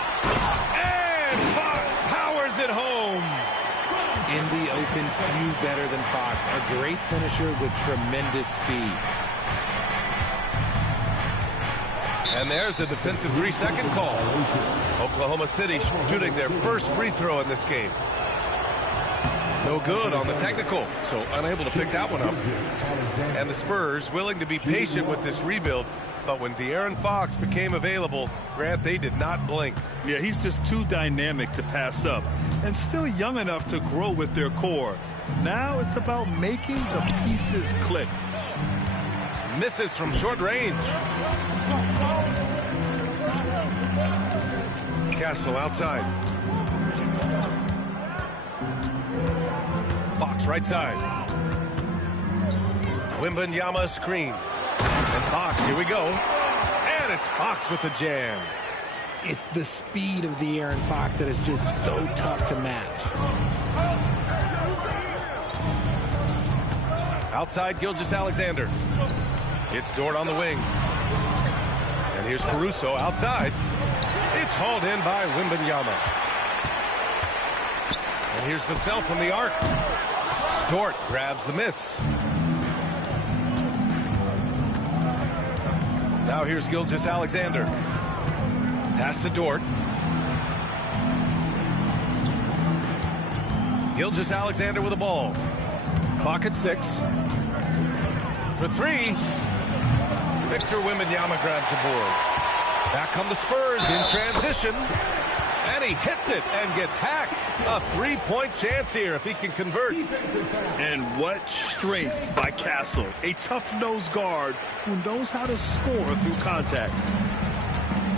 And Fox powers it home. In the open, few better than Fox. A great finisher with tremendous speed. And there's a defensive 3-second call. Oklahoma City shooting their first free throw in this game. No good on the technical, so unable to pick that one up. And the Spurs willing to be patient with this rebuild, but when De'Aaron Fox became available, Grant, they did not blink. Yeah, he's just too dynamic to pass up and still young enough to grow with their core. Now it's about making the pieces click. Misses from short range. Castle outside. Fox right side. Wembanyama screen. And Fox, here we go. And it's Fox with the jam. It's the speed of the Aaron Fox that is just so tough to match. Outside, Gilgeous-Alexander. It's Dort on the wing. And here's Caruso outside. It's hauled in by Wembanyama. And here's Vassell from the arc. Dort grabs the miss. Now here's Gilgeous-Alexander. Pass to Dort. Gilgeous-Alexander with the ball. Clock at 6. For 3. Victor Wembanyama grabs the board. Back come the Spurs in transition. And he hits it and gets hacked. A 3-point chance here if he can convert. And what strength by Castle. A tough-nosed guard who knows how to score through contact.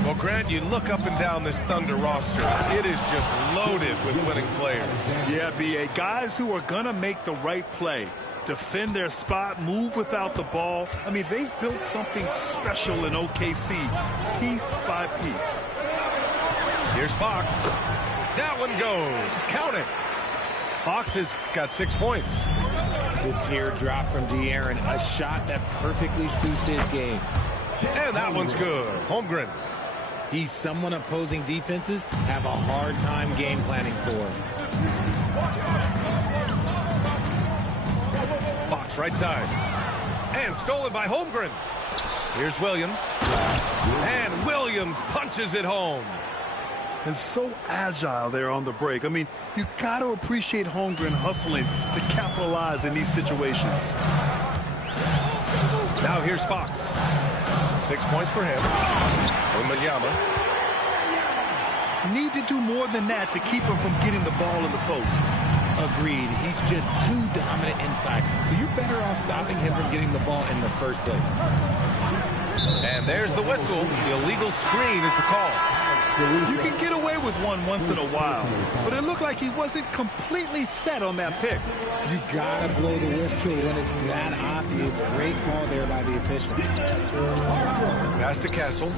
Well, Grant, you look up and down this Thunder roster. It is just loaded with winning players. Yeah, B.A. Guys who are going to make the right play. Defend their spot, move without the ball. I mean, they've built something special in OKC, piece by piece. Here's Fox. That one goes. Count it. Fox has got 6 points. The teardrop from De'Aaron, a shot that perfectly suits his game. And that one's good. Holmgren. He's someone opposing defenses have a hard time game planning for. Fox right side. And stolen by Holmgren. Here's Williams. And Williams punches it home. And so agile there on the break. I mean, you got to appreciate Holmgren hustling to capitalize in these situations. Now here's Fox. 6 points for him. Wembanyama. Need to do more than that to keep him from getting the ball in the post. Agreed. He's just too dominant inside. So you're better off stopping him from getting the ball in the first place. And there's the whistle. The illegal screen is the call. You can get away with one once in a while, but it looked like he wasn't completely set on that pick. You gotta blow the whistle when it's that obvious. Great call there by the official. Pass to Castle.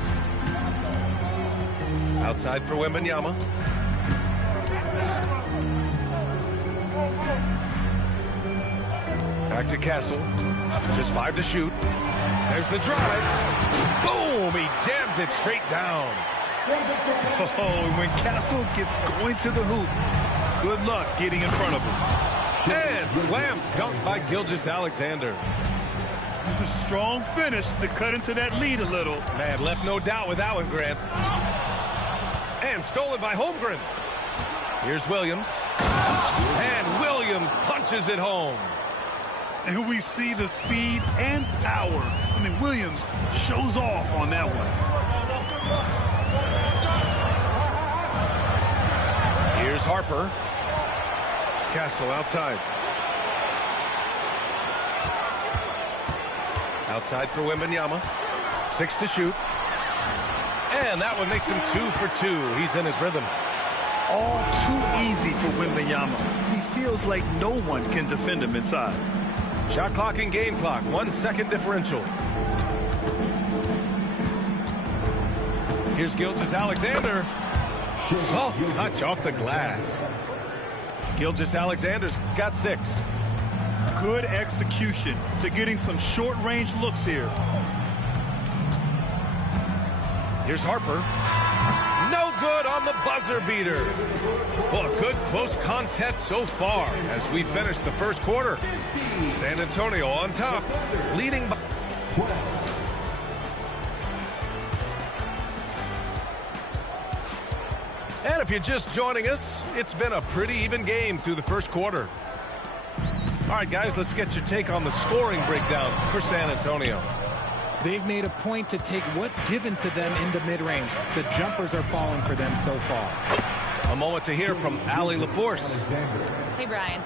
Outside for Wembanyama. Back to Castle. Just 5 to shoot. There's the drive. Boom! He jams it straight down. Oh, and when Castle gets going to the hoop, good luck getting in front of him. And slam dunk by Gilgeous-Alexander. A strong finish to cut into that lead a little. Man, left no doubt with that one, Grant. And stolen by Holmgren. Here's Williams. And Williams punches it home. And we see the speed and power. I mean, Williams shows off on that one. Here's Harper. Castle outside. Outside for Wembanyama. 6 to shoot. And that one makes him 2 for 2. He's in his rhythm. All too easy for Wembanyama. He feels like no one can defend him inside. Shot clock and game clock. 1 second differential. Here's Gilgeous-Alexander. Soft touch off the glass. Gilgeous-Alexander's got 6. Good execution to getting some short-range looks here. Here's Harper. No good on the buzzer beater. Well, a good close contest so far as we finish the first quarter. San Antonio on top, leading by... And if you're just joining us, it's been a pretty even game through the first quarter. All right, guys, let's get your take on the scoring breakdown for San Antonio. They've made a point to take what's given to them in the mid-range. The jumpers are falling for them so far. A moment to hear from Allie LaForce. Hey, Brian.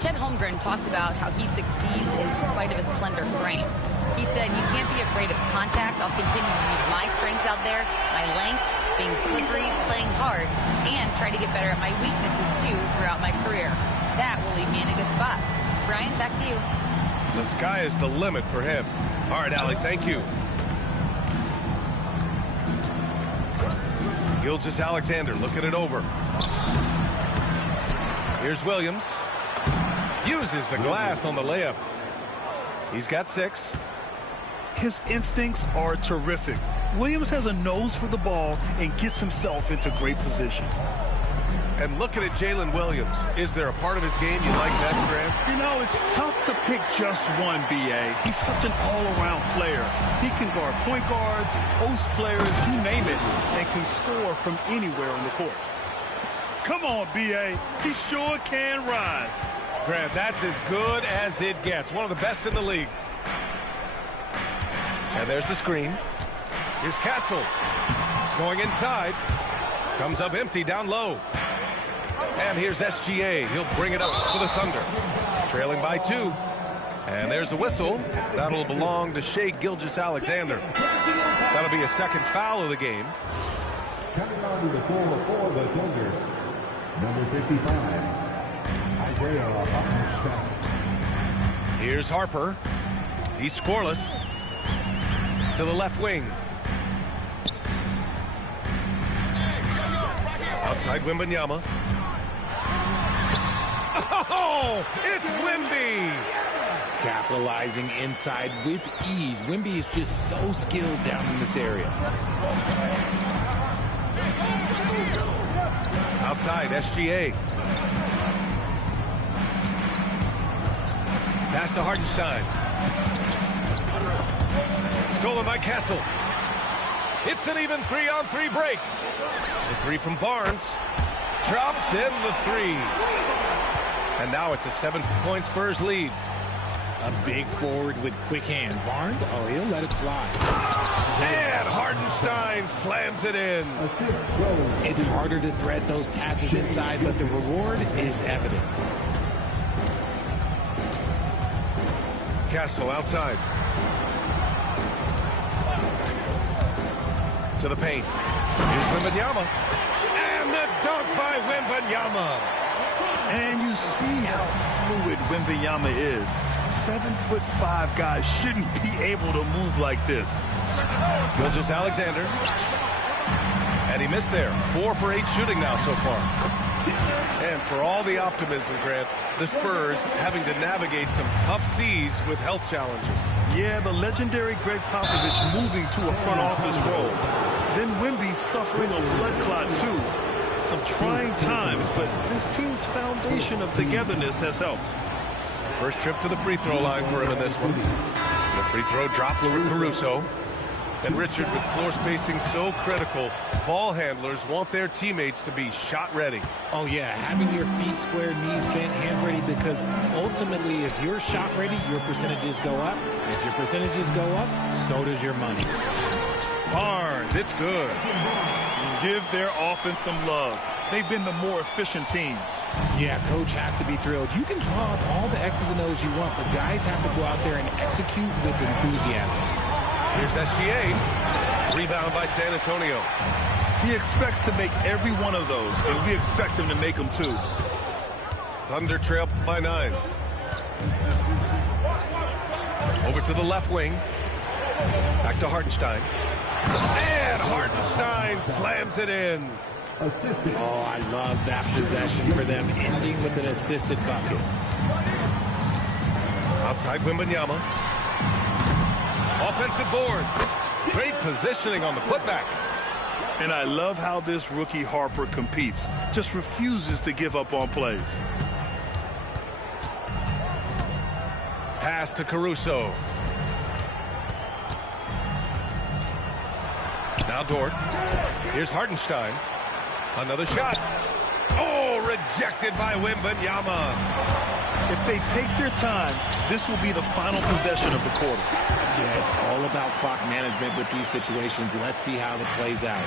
Chet Holmgren talked about how he succeeds in spite of a slender frame. He said, "You can't be afraid of contact. I'll continue to use my strengths out there, my length, being slippery, playing hard, and try to get better at my weaknesses too throughout my career. That will leave me in a good spot." Brian, back to you. The sky is the limit for him. All right, Allie, thank you. Gilgeous-Alexander looking it over. Here's Williams. Uses the glass on the layup. He's got 6. His instincts are terrific. Williams has a nose for the ball and gets himself into great position. And looking at Jalen Williams, is there a part of his game you like best, Grant? You know, it's tough to pick just one, B.A. He's such an all-around player. He can guard point guards, post players, you name it, and can score from anywhere on the court. Come on, B.A. He sure can rise. Grant, that's as good as it gets. One of the best in the league. And there's the screen. Here's Castle. Going inside. Comes up empty down low. And here's SGA. He'll bring it up for the Thunder. Trailing by 2. And there's a whistle. That'll belong to Shai Gilgeous-Alexander. That'll be a second foul of the game. Coming on to the floor for the Thunder, number 55, Isaiah Harper. Here's Harper. He's scoreless. To the left wing. Outside Wembanyama. Oh, it's Wemby! Capitalizing inside with ease. Wemby is just so skilled down in this area. Outside, SGA. Pass to Hartenstein. Stolen by Castle. It's an even 3-on-3 break. The 3 from Barnes. Drops in the 3. And now it's a 7-point Spurs lead. A big forward with quick hands. Barnes, oh, he'll let it fly. And Hartenstein slams it in. It's harder to thread those passes inside, but the reward is evident. Castle outside. To the paint. Here's Wembanyama. And the dunk by Wembanyama. And you see how fluid Wembanyama is. 7'5" guys shouldn't be able to move like this. Gilgeous-Alexander. And he missed there. 4 for 8 shooting now so far. And for all the optimism, Grant, the Spurs having to navigate some tough seas with health challenges. Yeah, the legendary Greg Popovich moving to a front office role. Then Wemby suffering a blood clot too. Some trying times, but this team's foundation of togetherness has helped. First trip to the free throw line for him in this one. The free throw dropped for Caruso. And Richard, with floor spacing so critical, ball handlers want their teammates to be shot ready. Oh, yeah, having your feet square, knees bent, hands ready, because ultimately, if you're shot ready, your percentages go up. If your percentages go up, so does your money. Barnes, it's good. Give their offense some love. They've been the more efficient team. Yeah, coach has to be thrilled. You can draw up all the X's and O's you want, but guys have to go out there and execute with enthusiasm. Here's SGA. Rebound by San Antonio. He expects to make every one of those, and we expect him to make them too. Thunder trail by 9. Over to the left wing. Back to Hartenstein. And Hartenstein slams it in. Assisted. Oh, I love that possession for them, ending with an assisted bucket. Outside Wembanyama. Offensive board. Great positioning on the putback. And I love how this rookie Harper competes. Just refuses to give up on plays. Pass to Caruso. Now Dort. Here's Hartenstein. Another shot. Oh, rejected by Wembanyama. If they take their time, this will be the final possession of the quarter. Yeah, it's all about clock management with these situations. Let's see how it plays out.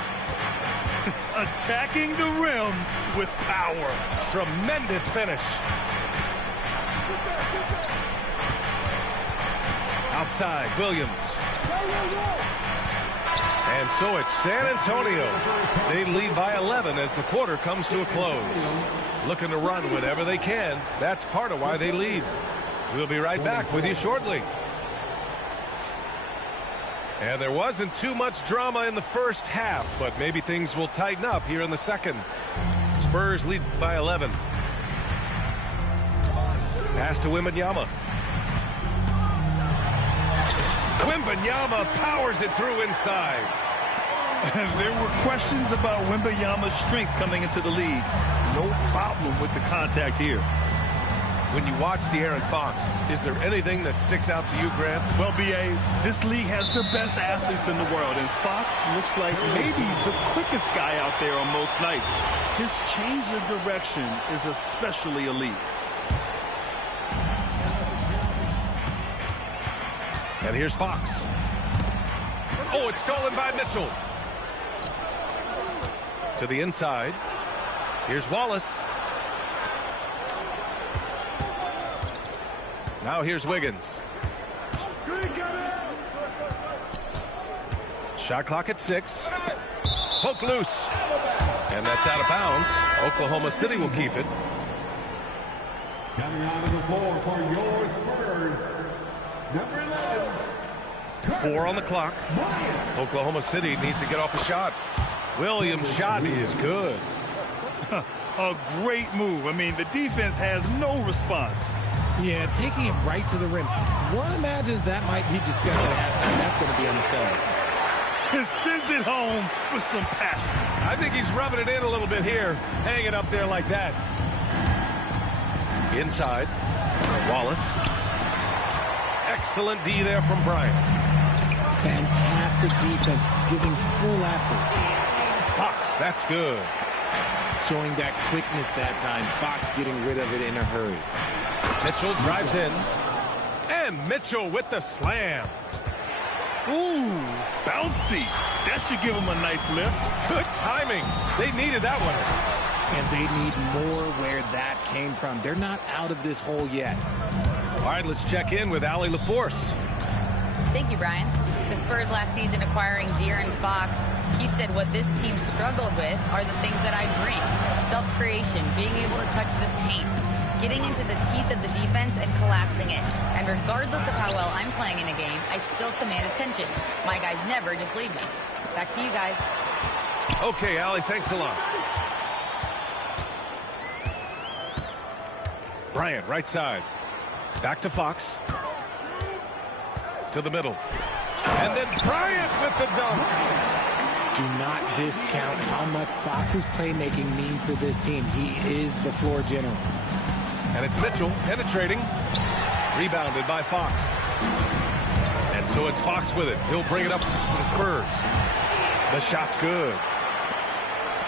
Attacking the rim with power. Tremendous finish. outside, Williams. And so it's San Antonio. They lead by 11 as the quarter comes to a close. Looking to run whenever they can. That's part of why they lead. We'll be right back with you shortly. And there wasn't too much drama in the first half, but maybe things will tighten up here in the second. Spurs lead by 11. Pass to Wembanyama. Wembanyama powers it through inside. There were questions about Wembanyama's strength coming into the league. No problem with the contact here. When you watch De'Aaron Fox, is there anything that sticks out to you, Grant? Well, B.A., this league has the best athletes in the world, and Fox looks like maybe the quickest guy out there on most nights. His change of direction is especially elite. And here's Fox. Oh, it's stolen by Mitchell. To the inside. Here's Wallace. Now here's Wiggins. Shot clock at 6. Poke loose. And that's out of bounds. Oklahoma City will keep it. Coming out of the floor for your Spurs, number 11. 4 on the clock. Oklahoma City needs to get off a shot. Williams' shot is good. A great move. I mean, the defense has no response. Yeah, taking it right to the rim. One imagines that might be discussed at halftime. That's going to be on the film. Sends it home with some passion. I think he's rubbing it in a little bit here. Hanging up there like that. Inside. Wallace. Excellent D there from Bryant. Fantastic defense, giving full effort. Fox, that's good. Showing that quickness that time. Fox getting rid of it in a hurry. Mitchell drives in. And Mitchell with the slam. Ooh, bouncy. That should give him a nice lift. Good timing. They needed that one. And they need more where that came from. They're not out of this hole yet. All right, let's check in with Allie LaForce. Thank you, Brian. The Spurs last season acquiring De'Aaron Fox, he said what this team struggled with are the things that I bring. Self-creation, being able to touch the paint, getting into the teeth of the defense and collapsing it. And regardless of how well I'm playing in a game, I still command attention. My guys never just leave me. Back to you guys. Okay, Allie, thanks a lot. Bryant, right side. Back to Fox. To the middle. And then Bryant with the dunk. Do not discount how much Fox's playmaking means to this team. He is the floor general. And it's Mitchell penetrating. Rebounded by Fox. And so it's Fox with it. He'll bring it up to the Spurs. The shot's good.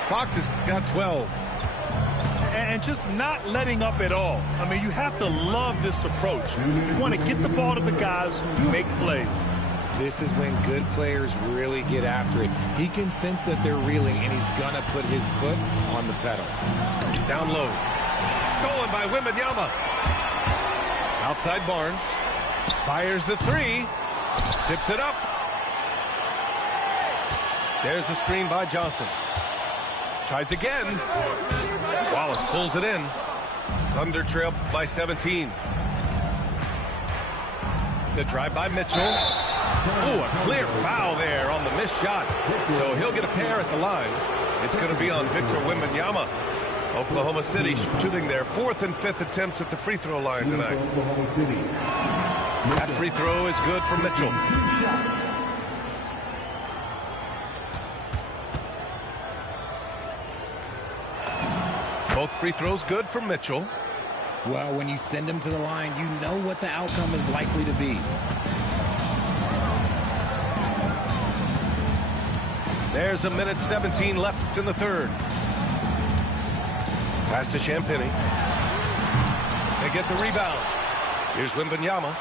Fox has got 12. And just not letting up at all. I mean, you have to love this approach. You want to get the ball to the guys who make plays. This is when good players really get after it. He can sense that they're reeling, and he's going to put his foot on the pedal. Down low. Stolen by Wembanyama. Outside Barnes. Fires the 3. Tips it up. There's a screen by Johnson. Tries again. Wallace pulls it in. Thunder trail by 17. The drive by Mitchell. Oh, a clear foul there on the missed shot. So he'll get a pair at the line. It's going to be on Victor Wembanyama. Oklahoma City shooting their 4th and 5th attempts at the free throw line tonight. That free throw is good for Mitchell. Both free throws good for Mitchell. Well, when you send him to the line, you know what the outcome is likely to be. There's a minute 17 left in the third. Pass to Champagny. They get the rebound. Here's Wembanyama.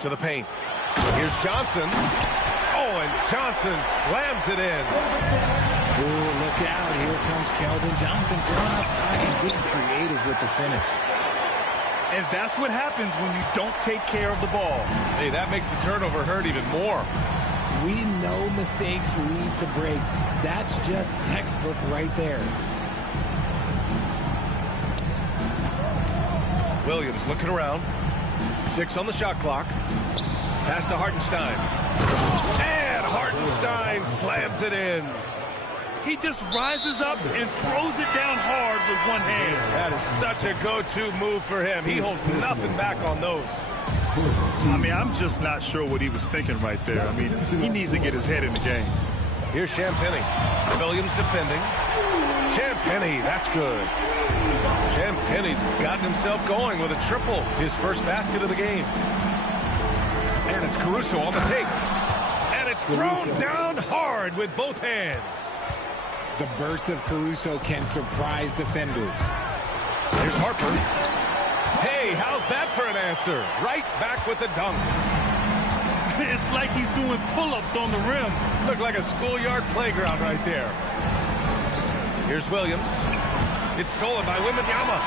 To the paint. Here's Johnson. Oh, and Johnson slams it in. Oh, look out. Here comes Keldon Johnson. Going up high and getting creative with the finish. And that's what happens when you don't take care of the ball. Hey, that makes the turnover hurt even more. We know mistakes lead to breaks. That's just textbook right there. Williams looking around. 6 on the shot clock. Pass to Hartenstein. And Hartenstein slams it in. He just rises up and throws it down hard with one hand. That is such a go-to move for him. He holds nothing back on those. I mean, I'm just not sure what he was thinking right there. I mean, he needs to get his head in the game. Here's Champagny. Williams defending. Champagny, that's good. Champagny's gotten himself going with a triple. His first basket of the game. And it's Caruso on the take. And it's thrown down hard with both hands. The burst of Caruso can surprise defenders. Here's Harper. Hey, how's that for an answer? Right back with the dunk. It's like he's doing pull-ups on the rim. Looked like a schoolyard playground right there. Here's Williams. It's stolen by Wembanyama.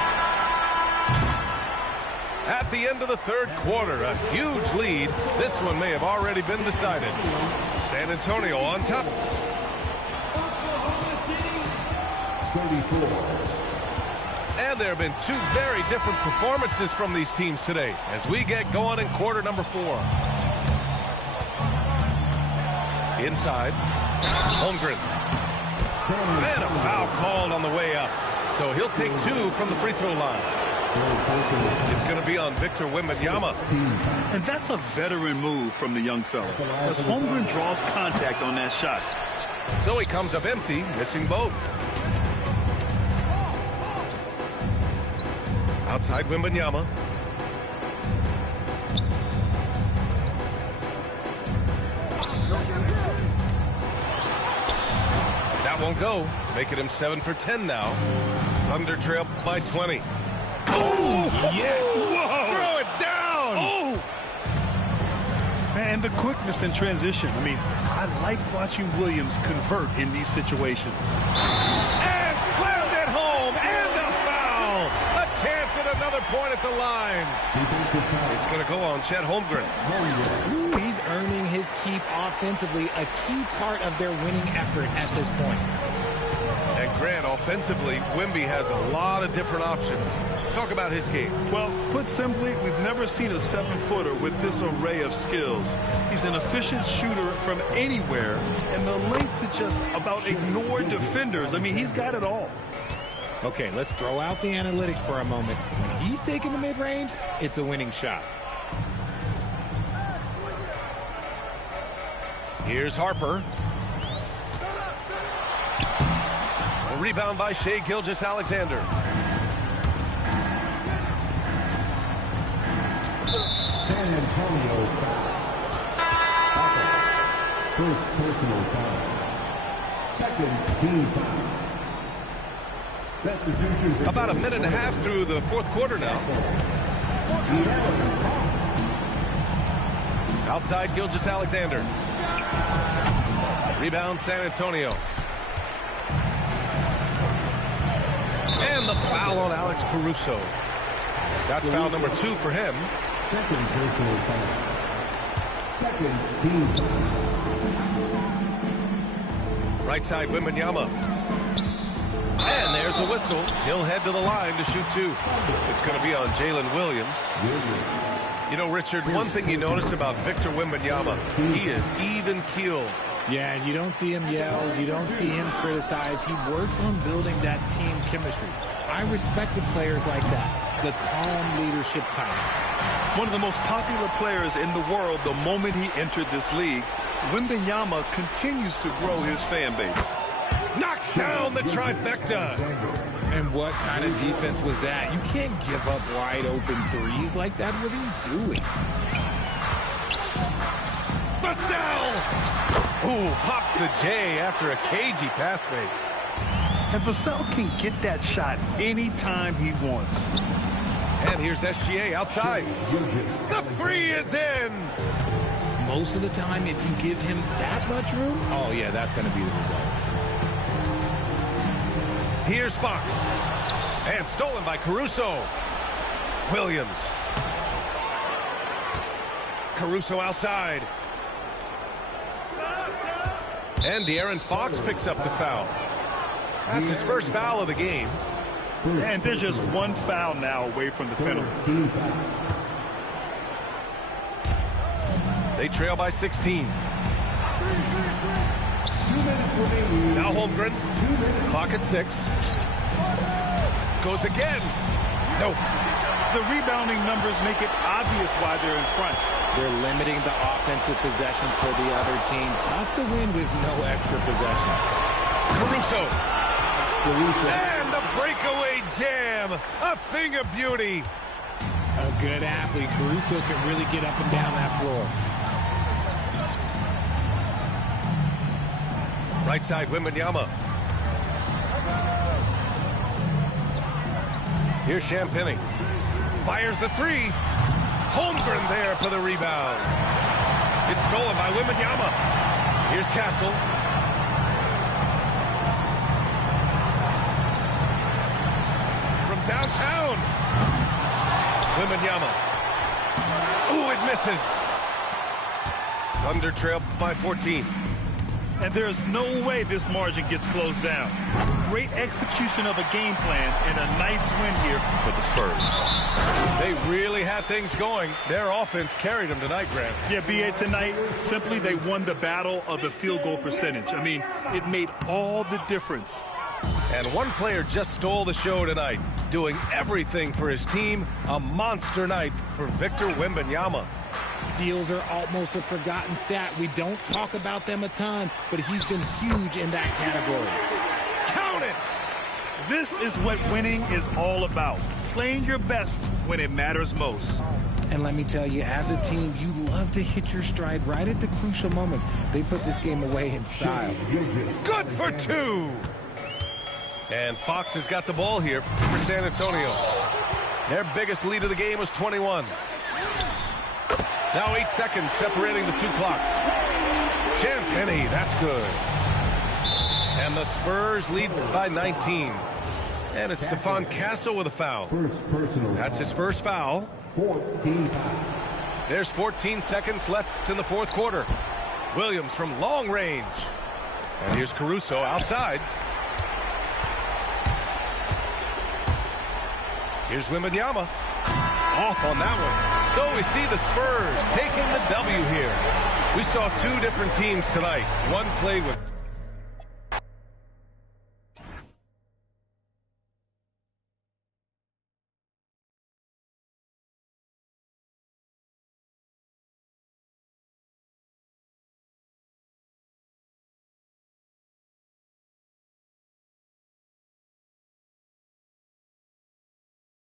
At the end of the third quarter, a huge lead. This one may have already been decided. San Antonio on top. 34. And there have been 2 very different performances from these teams today as we get going in quarter number 4. Inside, Holmgren. And a foul called on the way up. So he'll take 2 from the free throw line. It's going to be on Victor Wembanyama. And that's a veteran move from the young fella, as Holmgren draws contact on that shot. So he comes up empty, missing both. Outside Wembanyama. That won't go. Making him 7 for 10 now. Thunder trail by 20. Oh, yes! Whoa. Throw it down! Oh! And the quickness in transition. I mean, I like watching Williams convert in these situations. And slammed it home! And a foul! A chance at another point at the line. It's going to go on Chet Holmgren. He's earning his keep offensively, a key part of their winning effort at this point. And Grant, offensively, Wemby has a lot of different options. Talk about his game. Well, put simply, we've never seen a 7-footer with this array of skills. He's an efficient shooter from anywhere, and the length to just about ignore defenders. I mean, he's got it all. Okay, let's throw out the analytics for a moment. When he's taking the mid-range, it's a winning shot. Here's Harper. A rebound by Shai Gilgeous-Alexander. San Antonio foul. First personal foul. Second team foul. About a minute and a half through the fourth quarter now. Outside Gilgeous-Alexander. Rebound San Antonio. And the foul on Alex Caruso. That's foul number 2 for him. Second personal foul. Second team foul. Right side Wembanyama. And there's a whistle. He'll head to the line to shoot 2. It's going to be on Jalen Williams. You know, Richard, one thing you notice about Victor Wembanyama, he is even-keeled. Yeah, you don't see him yell. You don't see him criticize. He works on building that team chemistry. I respected players like that, the calm leadership type. One of the most popular players in the world the moment he entered this league, Wembanyama continues to grow his fan base. Knocks down the trifecta. And what kind of defense was that? You can't give up wide open threes like that. What are you doing? Vassell! Ooh, pops the J after a cagey pass fake. And Vassell can get that shot anytime he wants. And here's SGA outside. The three is in. Most of the time, if you give him that much room, oh, yeah, that's going to be the result. Here's Fox. And stolen by Caruso. Williams. Caruso outside. And De'Aaron Fox picks up the foul. That's his first foul of the game. And there's just one foul now away from the penalty. They trail by 16. Now Holmgren. Clock at 6. Goes again. Nope. The rebounding numbers make it obvious why they're in front. They're limiting the offensive possessions for the other team. Tough to win with no extra possessions. Caruso. And the breakaway jam. A thing of beauty. A good athlete. Caruso can really get up and down that floor. Right side, Wembanyama. Here's Champagnie. Fires the 3. Holmgren there for the rebound. It's stolen by Wembanyama. Here's Castle. From downtown. Wembanyama. Ooh, it misses. Thunder trail by 14. And there's no way this margin gets closed down. Great execution of a game plan and a nice win here for the Spurs. They really had things going. Their offense carried them tonight, Grant. Yeah, B.A., tonight, simply they won the battle of the field goal percentage. I mean, it made all the difference. And one player just stole the show tonight, doing everything for his team. A monster night for Victor Wembanyama. Steals are almost a forgotten stat. We don't talk about them a ton, but he's been huge in that category. Count it! This is what winning is all about. Playing your best when it matters most. And let me tell you, as a team, you love to hit your stride right at the crucial moments. They put this game away in style. Good for 2! And Fox has got the ball here for San Antonio. Their biggest lead of the game was 21. Now 8 seconds separating the 2 clocks. Champagnie, that's good. And the Spurs lead by 19. And it's Stephon Castle with a foul. That's his first foul. 14. There's 14 seconds left in the fourth quarter. Williams from long range. And here's Caruso outside. Here's Wembanyama. Off on that one. So we see the Spurs taking the W here. We saw 2 different teams tonight. One played with